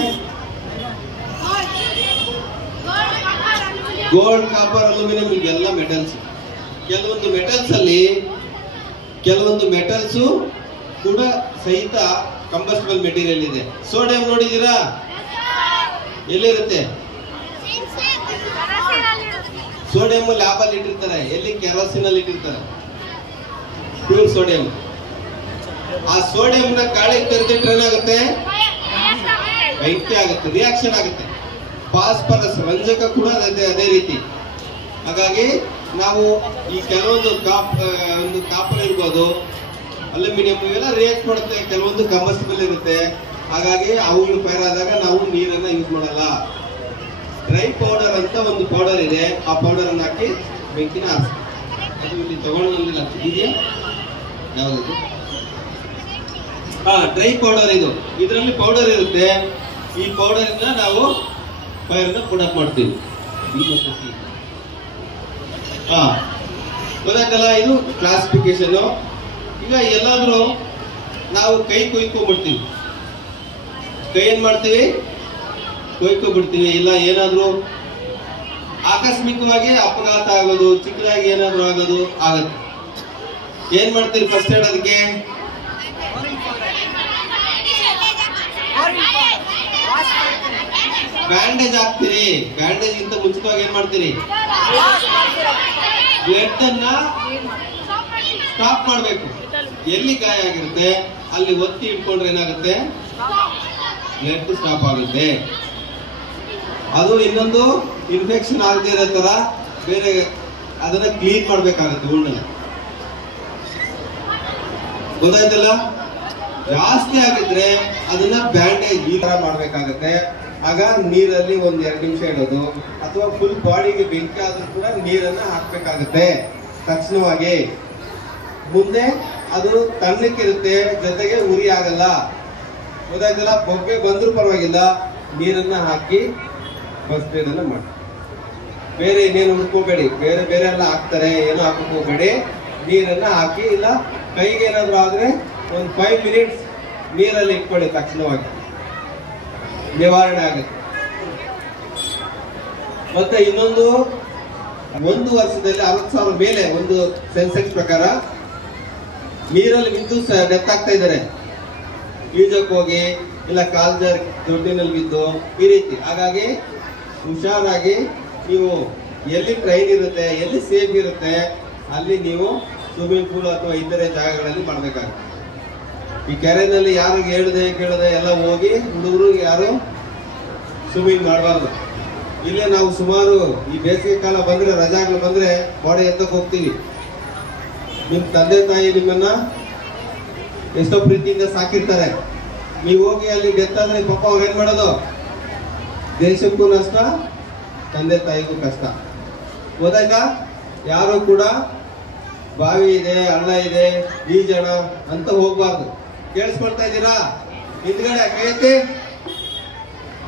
ಗೋಲ್ಡ್, ಕಾಪರ್, ಅಲ್ಯೂಮಿನಿಯಂ, ಇವೆಲ್ಲ ಮೆಟಲ್ಸ್. ಕೆಲವೊಂದು ಮೆಟಲ್ಸ್ ಕೂಡ ಸಹಿತ ಕಂಬಸ್ಟಿಬಲ್ ಮೆಟೀರಿಯಲ್ ಇದೆ. ಸೋಡಿಯಂ ನೋಡಿದೀರಾ? ಎಲ್ಲಿರುತ್ತೆ? ಸೋಡಿಯಂ ಲ್ಯಾಬ್ ಅಲ್ಲಿ ಇಟ್ಟಿರ್ತಾರೆ. ಎಲ್ಲಿ? ಕೆರೋಸಿನ್ ಅಲ್ಲಿ ಇಟ್ಟಿರ್ತಾರೆ, ಪ್ಯೂರ್ ಸೋಡಿಯಂ. ಆ ಸೋಡಿಯಂ ನ ಗಾಳಿ ತೆರೆದಿಟ್ರೆ ಏನಾಗುತ್ತೆ? ಬೆಂಕಿ ಆಗುತ್ತೆ, ರಿಯಾಕ್ಷನ್ ಆಗುತ್ತೆ. ಫಾಸ್ಫರಸ್ ರಂಜಕ ಕೂಡ ಅದೇ ರೀತಿ. ಹಾಗಾಗಿ ನಾವು ಈ ಕೆಲವೊಂದು ಕಾಪರ್ ಇರ್ಬೋದು, ಅಲ್ಯೂಮಿನಿಯಂ, ಇವೆಲ್ಲ ರಿಯಾಕ್ಟ್ ಮಾಡುತ್ತೆ. ಕೆಲವೊಂದು ಕಂಬಸ್ಟಿಬಲ್ ಇರುತ್ತೆ. ಹಾಗಾಗಿ ಅವುಗಳು ಫೈರ್ ಆದಾಗ ನಾವು ನೀರನ್ನ ಯೂಸ್ ಮಾಡಲ್ಲ. ಡ್ರೈ ಪೌಡರ್ ಅಂತ ಒಂದು ಪೌಡರ್ ಇದೆ, ಆ ಪೌಡರ್ ಅನ್ನ ಹಾಕಿ ಬೆಂಕಿನ ಆರಿಸಿ. ಅದು ಇಲ್ಲಿ ತಗೊಂಡು ಬಂದಿಲ್ಲ, ಇದೆಯಾ ಯಾವ್ದು? ಡ್ರೈ ಪೌಡರ್ ಇದು. ಇದರಲ್ಲಿ ಪೌಡರ್ ಇರುತ್ತೆ. ಈ ಪೌಡರ್ ಇಂದ ನಾವು ಫೈರ್ ಅನ್ನ ಪ್ರೊಡಕ್ಟ್ ಮಾಡ್ತೀವಿ. ಗೊತ್ತಾಗಲ್ಲ, ಇದು ಕ್ಲಾಸಿಫಿಕೇಶನ್. ಈಗ ಎಲ್ಲಾದ್ರೂ ನಾವು ಕೈ ಕೊಯ್ಕೊಂಡ್ಬಿಡ್ತೀವಿ, ಕೈ ಏನ್ ಮಾಡ್ತೀವಿ, ಕೊಯ್ಕೊಂಡ್ಬಿಡ್ತೀವಿ. ಇಲ್ಲ ಏನಾದ್ರೂ ಆಕಸ್ಮಿಕವಾಗಿ ಅಪಘಾತ ಆಗೋದು, ಚಿಕ್ಕದಾಗಿ ಏನಾದ್ರೂ ಆಗೋದು ಆಗತ್ತೆ. ಏನ್ ಮಾಡ್ತೀರಿ ಫಸ್ಟ್ ಏಡ್? ಅದಕ್ಕೆ ಬ್ಯಾಂಡೇಜ್ ಹಾಕ್ತೀರಿ. ಬ್ಯಾಂಡೇಜ್ ಗಿಂತ ಮುಂಚಿತವಾಗಿ ಏನ್ ಮಾಡ್ತೀರಿ, ಬ್ಲಡ್ ಅನ್ನ ಸ್ಟಾಪ್ ಮಾಡ್ಬೇಕು. ಎಲ್ಲಿ ಗಾಯ ಆಗಿರುತ್ತೆ ಅಲ್ಲಿ ಒತ್ತಿ ಇಟ್ಕೊಂಡ್ರೆ ಏನಾಗುತ್ತೆ, ಬ್ಲಡ್ ಸ್ಟಾಪ್ ಆಗುತ್ತೆ. ಅದು ಇನ್ನೊಂದು ಇನ್ಫೆಕ್ಷನ್ ಆಗದೆ ಇರೋ ತರ ಬೇರೆ ಅದನ್ನ ಕ್ಲೀನ್ ಮಾಡ್ಬೇಕಾಗುತ್ತೆ ಉಣ್ಣನ್ನ. ಗೊತ್ತಾಯ್ತಲ್ಲ? ಜಾಸ್ತಿ ಆಗಿದ್ರೆ ಅದನ್ನ ಬ್ಯಾಂಡೇಜ್ ಈ ತರ ಮಾಡ್ಬೇಕಾಗತ್ತೆ. ಆಗ ನೀರಲ್ಲಿ ಒಂದ್ 2 ನಿಮಿಷ ಇಡೋದು, ಅಥವಾ ಫುಲ್ ಬಾಡಿಗೆ ಬೆಂಕಿ ಆದ್ರೂ ಕೂಡ ನೀರನ್ನ ಹಾಕ್ಬೇಕಾಗತ್ತೆ ತಕ್ಷಣವಾಗಿ. ಮುಂದೆ ಅದು ತಣ್ಣಕ್ಕಿರುತ್ತೆ, ಜೊತೆಗೆ ಉರಿ ಆಗಲ್ಲ. ಗೊತ್ತಾಯ್ತಲ್ಲ? ಬೊಗ್ಗೆ ಬಂದ್ರೂ ಪರವಾಗಿಲ್ಲ, ನೀರನ್ನ ಹಾಕಿ ಫಸ್ಟ್ ಏಡ್ ಅನ್ನ ಮಾಡಿ. ಬೇರೆ ಇನ್ನೇನು ಹುಡ್ಕೋಬೇಡಿ, ಬೇರೆ ಬೇರೆ ಎಲ್ಲ ಹಾಕ್ತಾರೆ, ಏನೋ ಹಾಕಕ್ ಹೋಗ್ಬೇಡಿ. ನೀರನ್ನ ಹಾಕಿ, ಇಲ್ಲ ಕೈಗೆ ಏನಾದ್ರು ಆದ್ರೆ ಒಂದು 5 ಮಿನಿಟ್ಸ್ ನೀರಲ್ಲಿ ಇಟ್ಕೊಳ್ಳಿ, ತಕ್ಷಣವಾಗಿ ನಿವಾರಣೆ ಆಗುತ್ತೆ. ಮತ್ತೆ ಇನ್ನೊಂದು, 1 ವರ್ಷದಲ್ಲಿ 60,000 ಮೇಲೆ ಒಂದು ಸೆನ್ಸೆಕ್ಸ್ ಪ್ರಕಾರ ನೀರಲ್ಲಿ ಬಿದ್ದು ಡೆತ್ ಆಗ್ತಾ ಇದ್ದಾರೆ. ಈಜಕ್ಕೆ ಹೋಗಿ, ಇಲ್ಲ ಕಾಲ್ಜರ್ ದೊಡ್ಡಿನಲ್ಲಿ ಬಿದ್ದು, ಈ ರೀತಿ. ಹಾಗಾಗಿ ಹುಷಾರಾಗಿ ನೀವು ಎಲ್ಲಿ ಟ್ರೈನ್ ಇರುತ್ತೆ, ಎಲ್ಲಿ ಸೇಫ್ ಇರುತ್ತೆ ಅಲ್ಲಿ ನೀವು ಸ್ವಿಮ್ಮಿಂಗ್ ಪೂಲ್ ಅಥವಾ ಇತರೆ ಜಾಗಗಳಲ್ಲಿ ಮಾಡ್ಬೇಕಾಗುತ್ತೆ. ಈ ಕೆರೆನಲ್ಲಿ ಯಾರು ಕೇಳದೆ ಎಲ್ಲ ಹೋಗಿ ಹುಡುಗರು ಯಾರು ಸ್ವಿಮ್ಮಿಂಗ್ ಮಾಡಬಾರ್ದು. ಇಲ್ಲೇ ನಾವು ಸುಮಾರು ಈ ಬೇಸಿಗೆ ಕಾಲ ಬಂದ್ರೆ, ರಜಾಗಳು ಬಂದ್ರೆ ಬಾಡಿ ಎತ್ತಕ್ಕೆ ಹೋಗ್ತೀವಿ. ನಿಮ್ ತಂದೆ ತಾಯಿ ನಿಮ್ಮನ್ನ ಎಷ್ಟೋ ಪ್ರೀತಿಯಿಂದ ಸಾಕಿರ್ತಾರೆ. ನೀವು ಹೋಗಿ ಅಲ್ಲಿ ಡೆತ್ ಆದ್ರೆ ಪಾಪ ಅವ್ರು ಏನ್ ಮಾಡೋದು? ದೇಶಕ್ಕೂ ನಷ್ಟ, ತಂದೆ ತಾಯಿಗೂ ಕಷ್ಟ. ಗೊತ್ತಾಯ್ತಾ? ಯಾರು ಕೂಡ ಬಾವಿ ಇದೆ, ಹಳ್ಳ ಇದೆ, ಈಜಣ ಅಂತ ಹೋಗ್ಬಾರ್ದು. ಕೇಳಿಸ್ಕೊಳ್ತಾ ಇದ್ದೀರಾ? ಹಿಂದ್ಗಡೆ ಕೈ ಎತ್ತಿ.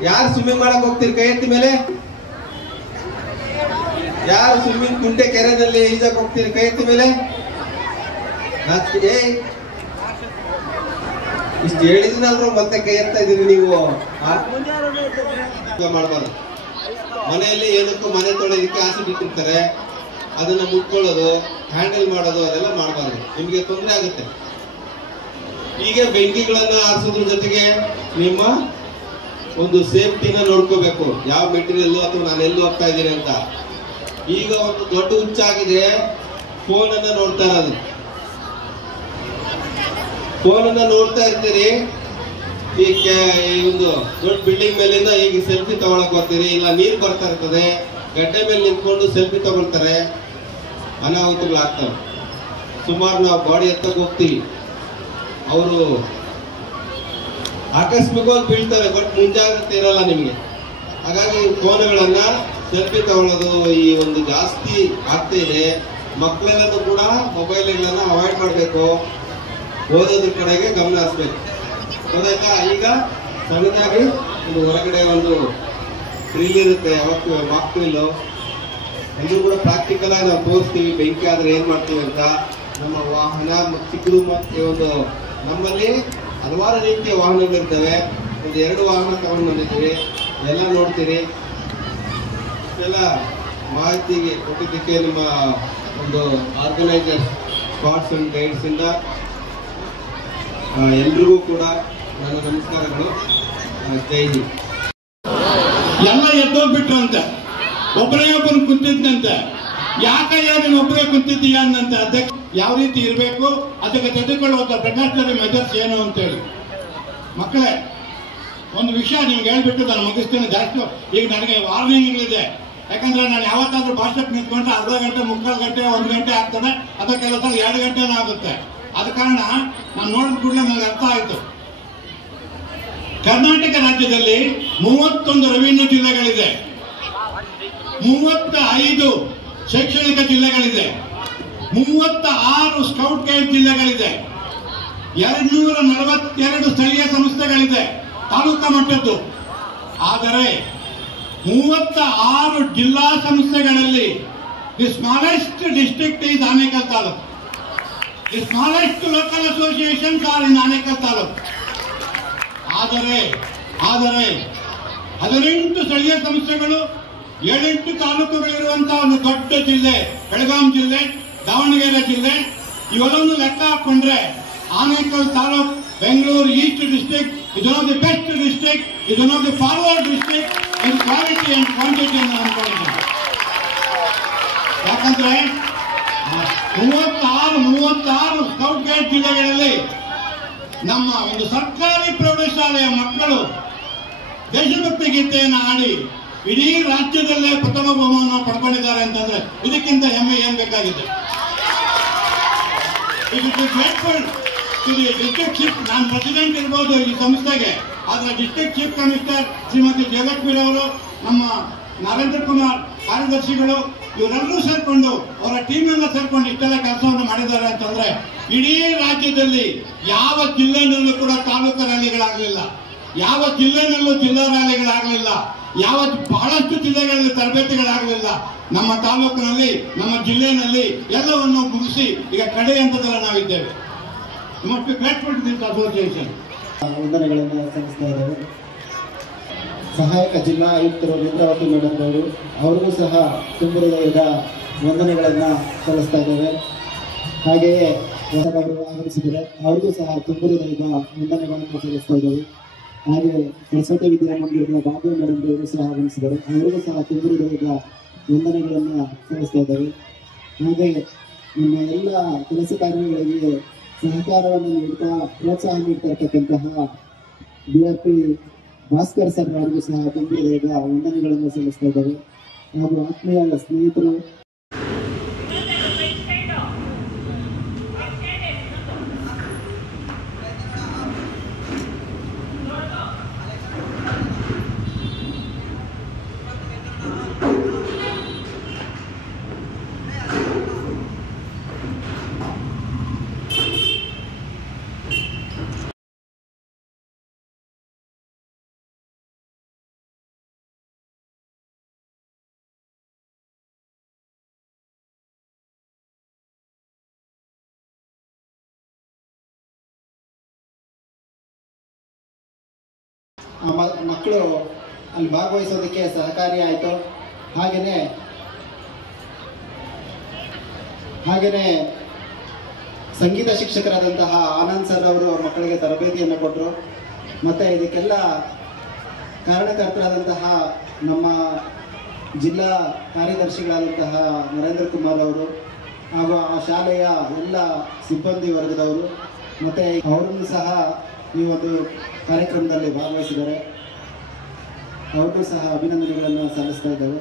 ಯಾರು ಸ್ವಿಮ್ಮಿಂಗ್ ಮಾಡಕ್ ಹೋಗ್ತೀರಿ? ಕೈ ಎತ್ತಿ ಮೇಲೆ. ಯಾರು ಸ್ವಿಮ್ಮಿಂಗ್ ಕುಂಟೆ ಕೆರೆನಲ್ಲಿ ಈಜಕ್ ಹೋಗ್ತೀರಿ? ಕೈ ಎತ್ತಿ ಮೇಲೆ. ಇಷ್ಟು ಹೇಳಿದ್ರಲ್ರು ಮತ್ತೆ ಕೈ ಎತ್ತಾ ಇದೀರಿ ನೀವು. ಮಾಡಬಾರ್ದು. ಮನೆಯಲ್ಲಿ ಏನಕ್ಕೂ ಮನೆ ತೊಳೆದಕ್ಕೆ ಆಸಿಡ್ ಇಟ್ಟಿರ್ತಾರೆ, ಅದನ್ನ ಮುಟ್ಕೊಳ್ಳೋದು, ಹ್ಯಾಂಡಲ್ ಮಾಡೋದು, ಅದೆಲ್ಲ ಮಾಡಬಾರ್ದು. ನಿಮ್ಗೆ ತೊಂದರೆ ಆಗುತ್ತೆ. ಹೀಗೆ ಬೆಂಕಿಗಳನ್ನ ಆರಿಸೋದ್ರ ಜೊತೆಗೆ ನಿಮ್ಮ ಒಂದು ಸೇಫ್ಟಿನ ನೋಡ್ಕೋಬೇಕು. ಯಾವ ಮೆಟೀರಿಯಲ್ ಅಥವಾ ನಾನು ಎಲ್ಲಿ ಹೋಗ್ತಾ ಇದ್ದೀನಿ ಅಂತ. ಈಗ ಒಂದು ದೊಡ್ಡ ಹುಚ್ಚಾಗಿದೆ, ಫೋನ್ ಅನ್ನ ನೋಡ್ತಾ ಇರೋದು. ಫೋನ್ ಅನ್ನ ನೋಡ್ತಾ ಇರ್ತೀರಿ. ಈ ಒಂದು ದೊಡ್ಡ ಬಿಲ್ಡಿಂಗ್ ಮೇಲಿಂದ ಈಗ ಸೆಲ್ಫಿ ತಗೊಳಕ್ ಹೋಗ್ತೀರಿ, ಇಲ್ಲ ನೀರು ಬರ್ತಾ ಇರ್ತದೆ, ಗಡ್ಡೆ ಮೇಲೆ ನಿಂತ್ಕೊಂಡು ಸೆಲ್ಫಿ ತಗೊಳ್ತಾರೆ, ಅನಾಹುತಗಳಾಗ್ತವೆ. ಸುಮಾರು ನಾವು ಬಾಡಿ ಎತ್ತಕ್ಕೆ ಹೋಗ್ತೀವಿ, ಅವರು ಆಕಸ್ಮಿಕವಾಗಿ ಬೀಳ್ತವೆ, ಬಟ್ ಮುಂಜಾಗ್ರತೆ ಇರಲ್ಲ ನಿಮಗೆ. ಹಾಗಾಗಿ ಫೋನ್ಗಳನ್ನ ಸೆಲ್ಫಿ ತಗೊಳ್ಳೋದು ಈ ಒಂದು ಜಾಸ್ತಿ ಆಗ್ತಾ ಇದೆ. ಮಕ್ಕಳೆಲ್ಲರೂ ಕೂಡ ಮೊಬೈಲ್ಗಳನ್ನ ಅವಾಯ್ಡ್ ಮಾಡಬೇಕು, ಓದೋದ್ರ ಕಡೆಗೆ ಗಮನ ಹರಿಸ್ಬೇಕು. ಗೊತ್ತಾಯ್ತಾ? ಈಗ ಸಣ್ಣದಾಗಿ ಒಂದು ಹೊರಗಡೆ ಒಂದು ಡ್ರಿಲ್ ಇರುತ್ತೆ, ಅವತ್ತು ಮಾಕ್ ಡ್ರಿಲ್. ಎಲ್ಲರೂ ಕೂಡ ಪ್ರಾಕ್ಟಿಕಲ್ ಆಗಿ ನಾವು ತೋರಿಸ್ತೀವಿ, ಬೆಂಕಿ ಆದ್ರೆ ಏನ್ ಮಾಡ್ತೀವಿ ಅಂತ. ನಮ್ಮ ವಾಹನ ಚಿಕ್ಕದು ಮತ್ತೆ ಒಂದು ನಮ್ಮಲ್ಲಿ ಹಲವಾರು ರೀತಿಯ ವಾಹನಗಳಿರ್ತವೆ. ಒಂದು 2 ವಾಹನ ತಗೊಂಡು ಬಂದಿದ್ದೀವಿ, ಎಲ್ಲ ನೋಡ್ತೀರಿ. ಎಲ್ಲ ಮಾಹಿತಿಗೆ ಕೊಟ್ಟಿದ್ದಕ್ಕೆ ನಿಮ್ಮ ಒಂದು ಆರ್ಗನೈಸರ್ ಸ್ಪಾಟ್ಸ್ ಅಂಡ್ ಗೈಡ್ಸ್ ಇಂದ ಎಲ್ರಿಗೂ ಕೂಡ ನನ್ನ ನಮಸ್ಕಾರಗಳು. ಜೈ ಹಿಂದ್. ಎಲ್ಲ ಎದ್ದೋಗ್ಬಿಟ್ರಂತೆ, ಒಬ್ಬರೇ ಒಬ್ಬರು ಕುಂತಿದ್ದಂತೆ. ಯಾಕಯ್ಯ ನೀನು ಒಬ್ಬರೇ ಕುಂತಿದ್ದೀಯ ಅನ್ನಂತ. ಅದಕ್ಕೆ ಯಾವ ರೀತಿ ಇರಬೇಕು, ಅದಕ್ಕೆ ತೆಗೆದುಕೊಳ್ಳುವಂತ ಪ್ರಿಕಾಷನರಿ ಮೆಜರ್ಸ್ ಏನು ಅಂತೇಳಿ. ಮಕ್ಕಳೇ, ಒಂದು ವಿಷಯ ನಿಮ್ಗೆ ಹೇಳ್ಬಿಟ್ಟು ನಾನು ಮುಗಿಸ್ತೇನೆ. ಜಾಸ್ತಿ ಈಗ ನನಗೆ ವಾರ್ನಿಂಗ್ಗಳಿದೆ. ಯಾಕಂದ್ರೆ ನಾನು ಯಾವತ್ತಾದ್ರೂ ಭಾಷೆಗೆ ನಿಂತ್ಕೊಂಡ್ರೆ ಅರ್ಧ ಗಂಟೆ, 3/4 ಗಂಟೆ, 1 ಗಂಟೆ ಆಗ್ತದೆ. ಅದಕ್ಕೆ ಕೆಲಸ 2 ಗಂಟೆನೂ ಆಗುತ್ತೆ. ಆದ ಕಾರಣ ನಾನು ನೋಡಿದ ಕೂಡಲೇ ನನಗೆ ಅರ್ಥ ಆಯ್ತು. ಕರ್ನಾಟಕ ರಾಜ್ಯದಲ್ಲಿ 31 ರೆವಿನ್ಯೂ ಜಿಲ್ಲೆಗಳಿದೆ, 35 ಶೈಕ್ಷಣಿಕ ಜಿಲ್ಲೆಗಳಿದೆ, 36 ಸ್ಕೌಟ್ ಗೈಡ್ ಜಿಲ್ಲೆಗಳಿದೆ, 242 ಸ್ಥಳೀಯ ಸಂಸ್ಥೆಗಳಿದೆ ತಾಲೂಕಾ ಮಟ್ಟದ್ದು. ಆದರೆ 36 ಜಿಲ್ಲಾ ಸಂಸ್ಥೆಗಳಲ್ಲಿ the smallest district is Anekal taluk. The smallest local associations are in Anekal taluk. ಆದರೆ 18 ಸ್ಥಳೀಯ ಸಂಸ್ಥೆಗಳು, 7-8 ತಾಲೂಕುಗಳಿರುವಂತಹ ಒಂದು ದೊಡ್ಡ ಜಿಲ್ಲೆ ಬೆಳಗಾಂ ಜಿಲ್ಲೆ, ದಾವಣಗೆರೆ ಜಿಲ್ಲೆ, ಇವೆಲ್ಲವನ್ನು ಲೆಕ್ಕ ಹಾಕೊಂಡ್ರೆ Anekal taluk, Bengaluru East district is one of the best district, is one of the forward district in quality and quantity in ಅನ್ಕೊಂಡಿದ್ದೀನಿ. ಯಾಕಂದ್ರೆ 36 ಸ್ಕೌಟ್ ಗೈಡ್ ಜಿಲ್ಲೆಗಳಲ್ಲಿ ನಮ್ಮ ಒಂದು ಸರ್ಕಾರಿ ಪ್ರೌಢಶಾಲೆಯ ಮಕ್ಕಳು ದೇಶಭಕ್ತಿ ಗೀತೆಯನ್ನು ಹಾಡಿ ಇಡೀ ರಾಜ್ಯದಲ್ಲೇ ಪ್ರಥಮ ಬಹುಮಾನ ಪಡ್ಕೊಂಡಿದ್ದಾರೆ ಅಂತಂದ್ರೆ ಇದಕ್ಕಿಂತ ಹೆಮ್ಮೆ ಏನ್ ಬೇಕಾಗಿದೆ? ಡಿಸ್ಟ್ರಿಕ್ಟ್ ಚೀಫ್, ನಾನು ಪ್ರೆಸಿಡೆಂಟ್ ಇರ್ಬೋದು ಈ ಸಂಸ್ಥೆಗೆ, ಆದ್ರೆ ಡಿಸ್ಟ್ರಿಕ್ಟ್ ಚೀಫ್ ಕಮಿಷನರ್ ಶ್ರೀಮತಿ ಜಯಲಕ್ಷ್ಮೀರವರು, ನಮ್ಮ ನರೇಂದ್ರ ಕುಮಾರ್ ಕಾರ್ಯದರ್ಶಿಗಳು, ಇವರೆಲ್ಲರೂ ಸೇರ್ಕೊಂಡು ಅವರ ಟೀಮ್ ಎಲ್ಲ ಸೇರ್ಕೊಂಡು ಇಷ್ಟೆಲ್ಲ ಕೆಲಸವನ್ನು ಮಾಡಿದ್ದಾರೆ ಅಂತಂದ್ರೆ ಇಡೀ ರಾಜ್ಯದಲ್ಲಿ ಯಾವ ಜಿಲ್ಲೆನಲ್ಲೂ ಕೂಡ ತಾಲೂಕು ರ್ಯಾಲಿಗಳಾಗಲಿಲ್ಲ, ಯಾವ ಜಿಲ್ಲೆನಲ್ಲೂ ಜಿಲ್ಲಾ ರ್ಯಾಲಿಗಳಾಗಲಿಲ್ಲ, ಯಾವ ಬಹಳಷ್ಟು ಜಿಲ್ಲೆಗಳಲ್ಲಿ ತರಬೇತಿಗಳಾಗಲಿಲ್ಲ. ನಮ್ಮ ತಾಲೂಕಿನಲ್ಲಿ, ನಮ್ಮ ಜಿಲ್ಲೆಯಲ್ಲಿ ಎಲ್ಲವನ್ನು ಮುಗಿಸಿ ಈಗ ಕಡೆ ಹಂತದಲ್ಲಿ ನಾವಿದ್ದೇವೆ. Must be grateful to this association. ವಂದನೆಗಳನ್ನು ಸಲ್ಲಿಸ್ತಾ ಇದ್ದೇವೆ. ಸಹಾಯಕ ಜಿಲ್ಲಾ ಆಯುಕ್ತರು ನೇತ್ರಾವತಿ ಮೇಡಮ್ ಅವರು, ಅವರಿಗೂ ಸಹ ತುಂಬು ಹೃದಯದ ವಂದನೆಗಳನ್ನು ಸಲ್ಲಿಸ್ತಾ ಇದ್ದೇವೆ. ಹಾಗೆಯೇ ಹೊಸವರು ಆಗಮಿಸಿದರೆ ಅವರಿಗೂ ಸಹ ತುಂಬು ಹೃದಯದ ವಂದನೆಗಳನ್ನು ಸಲ್ಲಿಸ್ತಾ ಇದ್ದೇವೆ. ಹಾಗೆ ಸರಸ್ವತಿ ವಿದ್ಯಾಮಂದಿರದ ಬಾಬು ಮೇಡಮ್ ಅವರು ಸಹ ಆಗಮಿಸಿದರು, ಅವರಿಗೂ ಸಹ ತುಂಬು ಹೃದಯದ ವಂದನೆಗಳನ್ನು ಸಲ್ಲಿಸ್ತಾ ಇದ್ದೇವೆ. ಹಾಗೆ ನಮ್ಮ ಎಲ್ಲ ಕೆಲಸ ಕಾರ್ಯಗಳಿಗೆ ಸಹಕಾರವನ್ನು ನೀಡ್ತಾ ಪ್ರೋತ್ಸಾಹ ನೀಡ್ತಾ ಇರ್ತಕ್ಕಂತಹ DRP ಭಾಸ್ಕರ್ ಸರ್ ಅವರಿಗೂ ಸಹ ತುಂಬು ಹೃದಯದ ವಂದನೆಗಳನ್ನು ಸಲ್ಲಿಸ್ತಾ ಇದ್ದೇವೆ. ಹಾಗೂ ಆತ್ಮೀಯ ಸ್ನೇಹಿತರು ಮಕ್ಕಳು ಅಲ್ಲಿ ಭಾಗವಹಿಸೋದಕ್ಕೆ ಸಹಕಾರಿ ಆಯಿತು. ಹಾಗೆಯೇ ಸಂಗೀತ ಶಿಕ್ಷಕರಾದಂತಹ ಆನಂದ್ ಸರ್ ಅವರು ಮಕ್ಕಳಿಗೆ ತರಬೇತಿಯನ್ನು ಕೊಟ್ಟರು. ಮತ್ತು ಇದಕ್ಕೆಲ್ಲ ಕಾರಣಕರ್ತರಾದಂತಹ ನಮ್ಮ ಜಿಲ್ಲಾ ಕಾರ್ಯದರ್ಶಿಗಳಾದಂತಹ ನರೇಂದ್ರ ಕುಮಾರ್ ಅವರು ಹಾಗೂ ಆ ಶಾಲೆಯ ಎಲ್ಲ ಸಿಬ್ಬಂದಿ ವರ್ಗದವರು, ಮತ್ತು ಅವರನ್ನು ಸಹ ಈ ಒಂದು ಕಾರ್ಯಕ್ರಮದಲ್ಲಿ ಭಾಗವಹಿಸಿದ್ದಾರೆ. ಅವ್ರಿಗೂ ಸಹ ಅಭಿನಂದನೆಗಳನ್ನು ಸಲ್ಲಿಸ್ತಾ ಇದ್ದೇವೆ.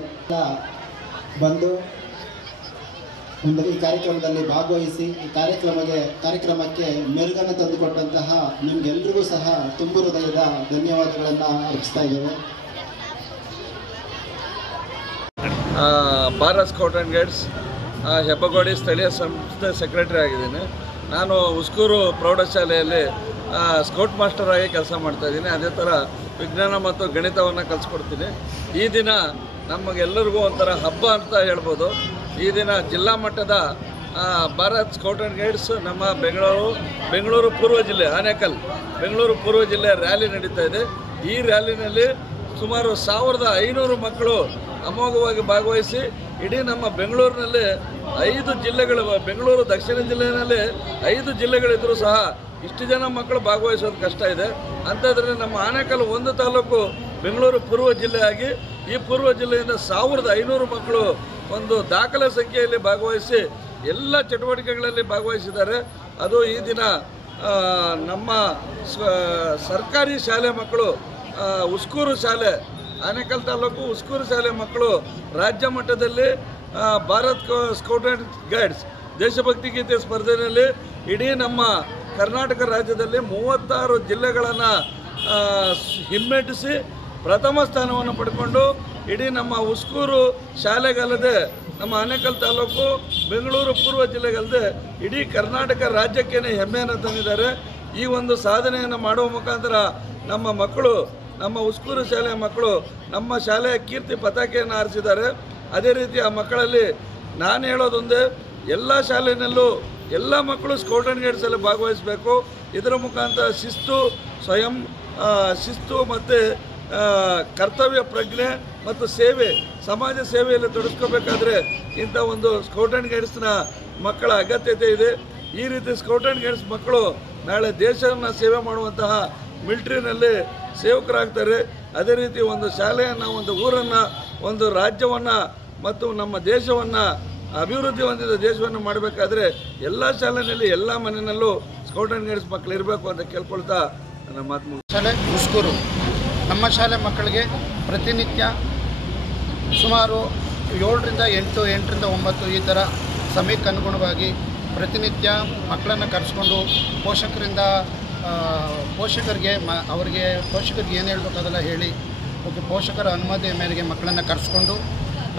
ಬಂದು ಈ ಕಾರ್ಯಕ್ರಮದಲ್ಲಿ ಭಾಗವಹಿಸಿ ಈ ಕಾರ್ಯಕ್ರಮಕ್ಕೆ ಮೆರುಗನ್ನು ತಂದುಕೊಟ್ಟಂತಹ ನಿಮ್ಗೆಲ್ರಿಗೂ ಸಹ ತುಂಬು ಹೃದಯದ ಧನ್ಯವಾದಗಳನ್ನು ಅರ್ಪಿಸ್ತಾ ಇದ್ದೇವೆ. Bharat scout and guides Hebbagodi ಸ್ಥಳೀಯ ಸಂಸ್ಥೆ ಸೆಕ್ರೆಟರಿ ಆಗಿದ್ದೀನಿ. ನಾನು ಉಸ್ಕೂರು ಪ್ರೌಢಶಾಲೆಯಲ್ಲಿ ಸ್ಕೌಟ್ ಮಾಸ್ಟರ್ ಆಗಿ ಕೆಲಸ ಮಾಡ್ತಾಯಿದ್ದೀನಿ. ಅದೇ ಥರ ವಿಜ್ಞಾನ ಮತ್ತು ಗಣಿತವನ್ನು ಕಲಿಸ್ಕೊಡ್ತೀನಿ. ಈ ದಿನ ನಮಗೆಲ್ಲರಿಗೂ ಒಂಥರ ಹಬ್ಬ ಅಂತ ಹೇಳ್ಬೋದು. ಈ ದಿನ ಜಿಲ್ಲಾ ಮಟ್ಟದ ಭಾರತ್ ಸ್ಕೌಟ್ ಆ್ಯಂಡ್ ಗೈಡ್ಸ್ ನಮ್ಮ ಬೆಂಗಳೂರು ಪೂರ್ವ ಜಿಲ್ಲೆ ಆನೇಕಲ್ ಬೆಂಗಳೂರು ಪೂರ್ವ ಜಿಲ್ಲೆ ರ್ಯಾಲಿ ನಡೀತಾ ಇದೆ. ಈ ರ್ಯಾಲಿನಲ್ಲಿ ಸುಮಾರು 1500 ಮಕ್ಕಳು ಅಮೋಘವಾಗಿ ಭಾಗವಹಿಸಿ ಇಡೀ ನಮ್ಮ ಬೆಂಗಳೂರಿನಲ್ಲಿ 5 ಜಿಲ್ಲೆಗಳು, ಬೆಂಗಳೂರು ದಕ್ಷಿಣ ಜಿಲ್ಲೆಯಲ್ಲಿ 5 ಜಿಲ್ಲೆಗಳಿದ್ದರೂ ಸಹ ಇಷ್ಟು ಜನ ಮಕ್ಕಳು ಭಾಗವಹಿಸೋದು ಕಷ್ಟ ಇದೆ. ಅಂಥದ್ರಲ್ಲಿ ನಮ್ಮ ಆನೇಕಲ್ ಒಂದು ತಾಲೂಕು ಬೆಂಗಳೂರು ಪೂರ್ವ ಜಿಲ್ಲೆಯಾಗಿ ಈ ಪೂರ್ವ ಜಿಲ್ಲೆಯಿಂದ 1500 ಮಕ್ಕಳು ಒಂದು ದಾಖಲೆ ಸಂಖ್ಯೆಯಲ್ಲಿ ಭಾಗವಹಿಸಿ ಎಲ್ಲ ಚಟುವಟಿಕೆಗಳಲ್ಲಿ ಭಾಗವಹಿಸಿದ್ದಾರೆ. ಅದು ಈ ದಿನ ನಮ್ಮ ಸರ್ಕಾರಿ ಶಾಲೆ ಮಕ್ಕಳು, ಉಸ್ಕೂರು ಶಾಲೆ, ಆನೇಕಲ್ ತಾಲೂಕು ಉಸ್ಕೂರು ಶಾಲೆ ಮಕ್ಕಳು ರಾಜ್ಯ ಮಟ್ಟದಲ್ಲಿ ಭಾರತ್ ಸ್ಕೌಟ್ ಆ್ಯಂಡ್ ಗೈಡ್ಸ್ ದೇಶಭಕ್ತಿ ಗೀತೆ ಸ್ಪರ್ಧೆಯಲ್ಲಿ ಇಡೀ ನಮ್ಮ ಕರ್ನಾಟಕ ರಾಜ್ಯದಲ್ಲಿ 36 ಜಿಲ್ಲೆಗಳನ್ನು ಹಿಮ್ಮೆಟ್ಟಿಸಿ ಪ್ರಥಮ ಸ್ಥಾನವನ್ನು ಪಡ್ಕೊಂಡು ಇಡೀ ನಮ್ಮ ಉಸ್ಕೂರು ಶಾಲೆಗಲ್ಲದೆ ನಮ್ಮ ಆನೇಕಲ್ ತಾಲೂಕು ಬೆಂಗಳೂರು ಪೂರ್ವ ಜಿಲ್ಲೆಗಲ್ಲದೆ ಇಡೀ ಕರ್ನಾಟಕ ರಾಜ್ಯಕ್ಕೇ ಹೆಮ್ಮೆಯನ್ನು ತಂದಿದ್ದಾರೆ. ಈ ಒಂದು ಸಾಧನೆಯನ್ನು ಮಾಡುವ ಮುಖಾಂತರ ನಮ್ಮ ಮಕ್ಕಳು, ನಮ್ಮ ಉಸ್ಕೂರು ಶಾಲೆಯ ಮಕ್ಕಳು ನಮ್ಮ ಶಾಲೆಯ ಕೀರ್ತಿ ಪತಾಕೆಯನ್ನು ಹಾರಿಸಿದ್ದಾರೆ. ಅದೇ ರೀತಿ ಆ ಮಕ್ಕಳಲ್ಲಿ ನಾನು ಹೇಳೋದೊಂದೇ, ಎಲ್ಲ ಶಾಲೆಯಲ್ಲೂ ಎಲ್ಲ ಮಕ್ಕಳು ಸ್ಕೌಟ್ ಆ್ಯಂಡ್ ಗೈಡ್ಸಲ್ಲಿ ಭಾಗವಹಿಸಬೇಕು. ಇದರ ಮುಖಾಂತರ ಶಿಸ್ತು ಮತ್ತು ಕರ್ತವ್ಯ ಪ್ರಜ್ಞೆ ಮತ್ತು ಸೇವೆ, ಸಮಾಜ ಸೇವೆಯಲ್ಲಿ ತೊಡಗಿಸ್ಕೋಬೇಕಾದ್ರೆ ಇಂಥ ಒಂದು ಸ್ಕೌಟ್ ಆ್ಯಂಡ್ ಗೈಡ್ಸ್ನ ಮಕ್ಕಳ ಅಗತ್ಯತೆ ಇದೆ. ಈ ರೀತಿ ಸ್ಕೌಟ್ ಆ್ಯಂಡ್ ಗೈಡ್ಸ್ ಮಕ್ಕಳು ನಾಳೆ ದೇಶವನ್ನು ಸೇವೆ ಮಾಡುವಂತಹ ಮಿಲಿಟ್ರಿನಲ್ಲಿ ಸೇವಕರಾಗ್ತಾರೆ. ಅದೇ ರೀತಿ ಒಂದು ಶಾಲೆಯನ್ನು, ಒಂದು ಊರನ್ನು, ಒಂದು ರಾಜ್ಯವನ್ನು ಮತ್ತು ನಮ್ಮ ದೇಶವನ್ನು ಅಭಿವೃದ್ಧಿ ಹೊಂದಿದ ದೇಶವನ್ನು ಮಾಡಬೇಕಾದ್ರೆ ಎಲ್ಲ ಶಾಲೆಯಲ್ಲಿ ಎಲ್ಲ ಮನೆಯಲ್ಲೂ ಸ್ಕೌಟ್ ಆ್ಯಂಡ್ ಗೈಡ್ಸ್ ಮಕ್ಕಳು ಇರಬೇಕು ಅಂತ ಕೇಳ್ಕೊಳ್ತಾ ನನ್ನ ಮಾತು ಮುಗಿಸ್ತೇನೆ. ಶಾಲೆ ಉಸ್ಕೂರು ನಮ್ಮ ಶಾಲೆ ಮಕ್ಕಳಿಗೆ ಪ್ರತಿನಿತ್ಯ ಸುಮಾರು 7ರಿಂದ 8, 8ರಿಂದ 9 ಈ ಥರ ಸಮಯಕ್ಕೆ ಅನುಗುಣವಾಗಿ ಪ್ರತಿನಿತ್ಯ ಮಕ್ಕಳನ್ನು ಕರೆಸ್ಕೊಂಡು ಪೋಷಕರಿಗೆ ಏನು ಹೇಳಬೇಕು ಅದೆಲ್ಲ ಹೇಳಿ ಮತ್ತು ಪೋಷಕರ ಅನುಮತಿಯ ಮೇರೆಗೆ ಮಕ್ಕಳನ್ನು ಕರೆಸ್ಕೊಂಡು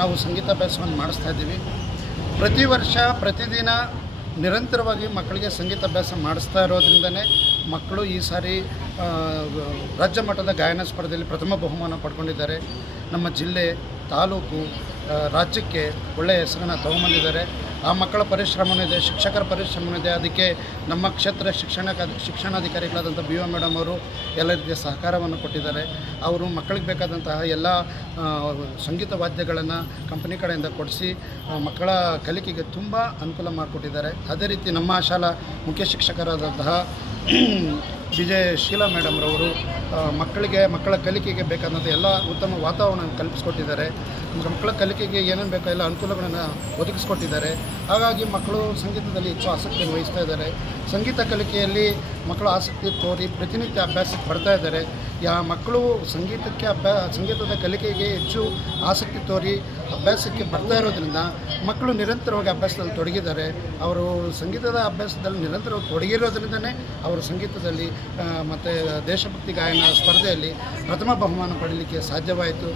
ನಾವು ಸಂಗೀತಾಭ್ಯಾಸವನ್ನು ಮಾಡಿಸ್ತಾ ಇದ್ದೀವಿ. ಪ್ರತಿ ವರ್ಷ ಪ್ರತಿದಿನ ನಿರಂತರವಾಗಿ ಮಕ್ಕಳಿಗೆ ಸಂಗೀತಾಭ್ಯಾಸ ಮಾಡಿಸ್ತಾ ಇರೋದ್ರಿಂದನೇ ಮಕ್ಕಳು ಈ ಸಾರಿ ರಾಜ್ಯ ಮಟ್ಟದ ಗಾಯನ ಸ್ಪರ್ಧೆಯಲ್ಲಿ ಪ್ರಥಮ ಬಹುಮಾನ ಪಡ್ಕೊಂಡಿದ್ದಾರೆ. ನಮ್ಮ ಜಿಲ್ಲೆ, ತಾಲೂಕು, ರಾಜ್ಯಕ್ಕೆ ಒಳ್ಳೆಯ ಹೆಸರನ್ನು ತಗೊಂಬಂದಿದ್ದಾರೆ. ಆ ಮಕ್ಕಳ ಪರಿಶ್ರಮವೂ ಇದೆ, ಶಿಕ್ಷಕರ ಪರಿಶ್ರಮವೂ ಇದೆ. ಅದಕ್ಕೆ ನಮ್ಮ ಕ್ಷೇತ್ರ ಶಿಕ್ಷಣಾಧಿಕಾರಿಗಳಾದಂಥ BO ಮೇಡಮ್ ಅವರು ಎಲ್ಲ ರೀತಿಯ ಸಹಕಾರವನ್ನು ಕೊಟ್ಟಿದ್ದಾರೆ. ಅವರು ಮಕ್ಕಳಿಗೆ ಬೇಕಾದಂತಹ ಎಲ್ಲ ಸಂಗೀತ ವಾದ್ಯಗಳನ್ನು ಕಂಪನಿ ಕಡೆಯಿಂದ ಕೊಡಿಸಿ ಮಕ್ಕಳ ಕಲಿಕೆಗೆ ತುಂಬ ಅನುಕೂಲ ಮಾಡಿಕೊಟ್ಟಿದ್ದಾರೆ. ಅದೇ ರೀತಿ ನಮ್ಮ ಶಾಲಾ ಮುಖ್ಯ ಶಿಕ್ಷಕರಾದಂತಹ ಶೀಲಾ ಮೇಡಮ್ರವರು ಮಕ್ಕಳ ಕಲಿಕೆಗೆ ಬೇಕಾದಂಥ ಎಲ್ಲ ಉತ್ತಮ ವಾತಾವರಣ ಕಲ್ಪಿಸ್ಕೊಟ್ಟಿದ್ದಾರೆ. ಮಕ್ಕಳ ಕಲಿಕೆಗೆ ಏನೇನು ಬೇಕೋ ಎಲ್ಲ ಅನುಕೂಲಗಳನ್ನು ಒದಗಿಸ್ಕೊಟ್ಟಿದ್ದಾರೆ. ಹಾಗಾಗಿ ಮಕ್ಕಳು ಸಂಗೀತದಲ್ಲಿ ಹೆಚ್ಚು ಆಸಕ್ತಿಯನ್ನು ವಹಿಸ್ತಾ ಇದ್ದಾರೆ. ಸಂಗೀತ ಕಲಿಕೆಯಲ್ಲಿ ಮಕ್ಕಳು ಆಸಕ್ತಿ ತೋರಿ ಪ್ರತಿನಿತ್ಯ ಅಭ್ಯಾಸಕ್ಕೆ ಬರ್ತಾ ಇದ್ದಾರೆ. ಮಕ್ಕಳು ಸಂಗೀತದ ಕಲಿಕೆಗೆ ಹೆಚ್ಚು ಆಸಕ್ತಿ ತೋರಿ ಅಭ್ಯಾಸಕ್ಕೆ ಬರ್ತಾ ಇರೋದ್ರಿಂದ ಮಕ್ಕಳು ನಿರಂತರವಾಗಿ ಅಭ್ಯಾಸದಲ್ಲಿ ತೊಡಗಿದ್ದಾರೆ. ಅವರು ಸಂಗೀತದ ಅಭ್ಯಾಸದಲ್ಲಿ ನಿರಂತರವಾಗಿ ತೊಡಗಿರೋದ್ರಿಂದನೇ ಅವರು ಸಂಗೀತದಲ್ಲಿ ಮತ್ತು ದೇಶಭಕ್ತಿ ಗಾಯನ ಸ್ಪರ್ಧೆಯಲ್ಲಿ ಪ್ರಥಮ ಬಹುಮಾನ ಪಡೀಲಿಕ್ಕೆ ಸಾಧ್ಯವಾಯಿತು.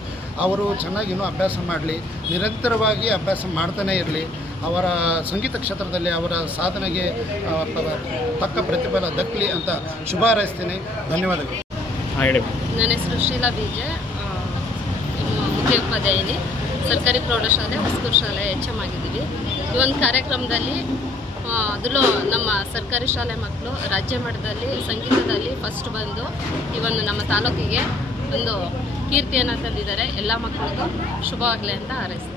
ಅವರು ಚೆನ್ನಾಗಿ ಇನ್ನೂ ಅಭ್ಯಾಸ ಮಾಡಲಿ, ನಿರಂತರವಾಗಿ ಅಭ್ಯಾಸ ಮಾಡ್ತಾನೇ ಇರಲಿ. ಅವರ ಸಂಗೀತ ಕ್ಷೇತ್ರದಲ್ಲಿ ಅವರ ಸಾಧನೆಗೆ ತಕ್ಕ ಪ್ರತಿಫಲ ದಕ್ಕಲಿ ಅಂತ ಶುಭ ಹಾರೈಸ್ತೀನಿ. ಧನ್ಯವಾದಗಳು. ನನ್ನ ಹೆಸರು ಶೀಲಾ ಬೀಜೆ, ಮುಖ್ಯೋಪಾಧ್ಯಾಯಿನಿ, ಸರ್ಕಾರಿ ಪ್ರೌಢಶಾಲೆ ಉಸ್ಕೂರು ಶಾಲೆ HM ಆಗಿದ್ದೀವಿ. ಈ ಒಂದು ಕಾರ್ಯಕ್ರಮದಲ್ಲಿ ಅದರಲ್ಲೂ ನಮ್ಮ ಸರ್ಕಾರಿ ಶಾಲೆ ಮಕ್ಕಳು ರಾಜ್ಯ ಮಟ್ಟದಲ್ಲಿ ಸಂಗೀತದಲ್ಲಿ ಫಸ್ಟ್ ಬಂದು ಈ ಒಂದು ನಮ್ಮ ತಾಲೂಕಿಗೆ ಒಂದು ಕೀರ್ತಿಯನ್ನು ತಂದಿದ್ದಾರೆ. ಎಲ್ಲ ಮಕ್ಕಳಿಗೂ ಶುಭವಾಗಲಿ ಅಂತ ಹಾರೈಸ್ತೀನಿ.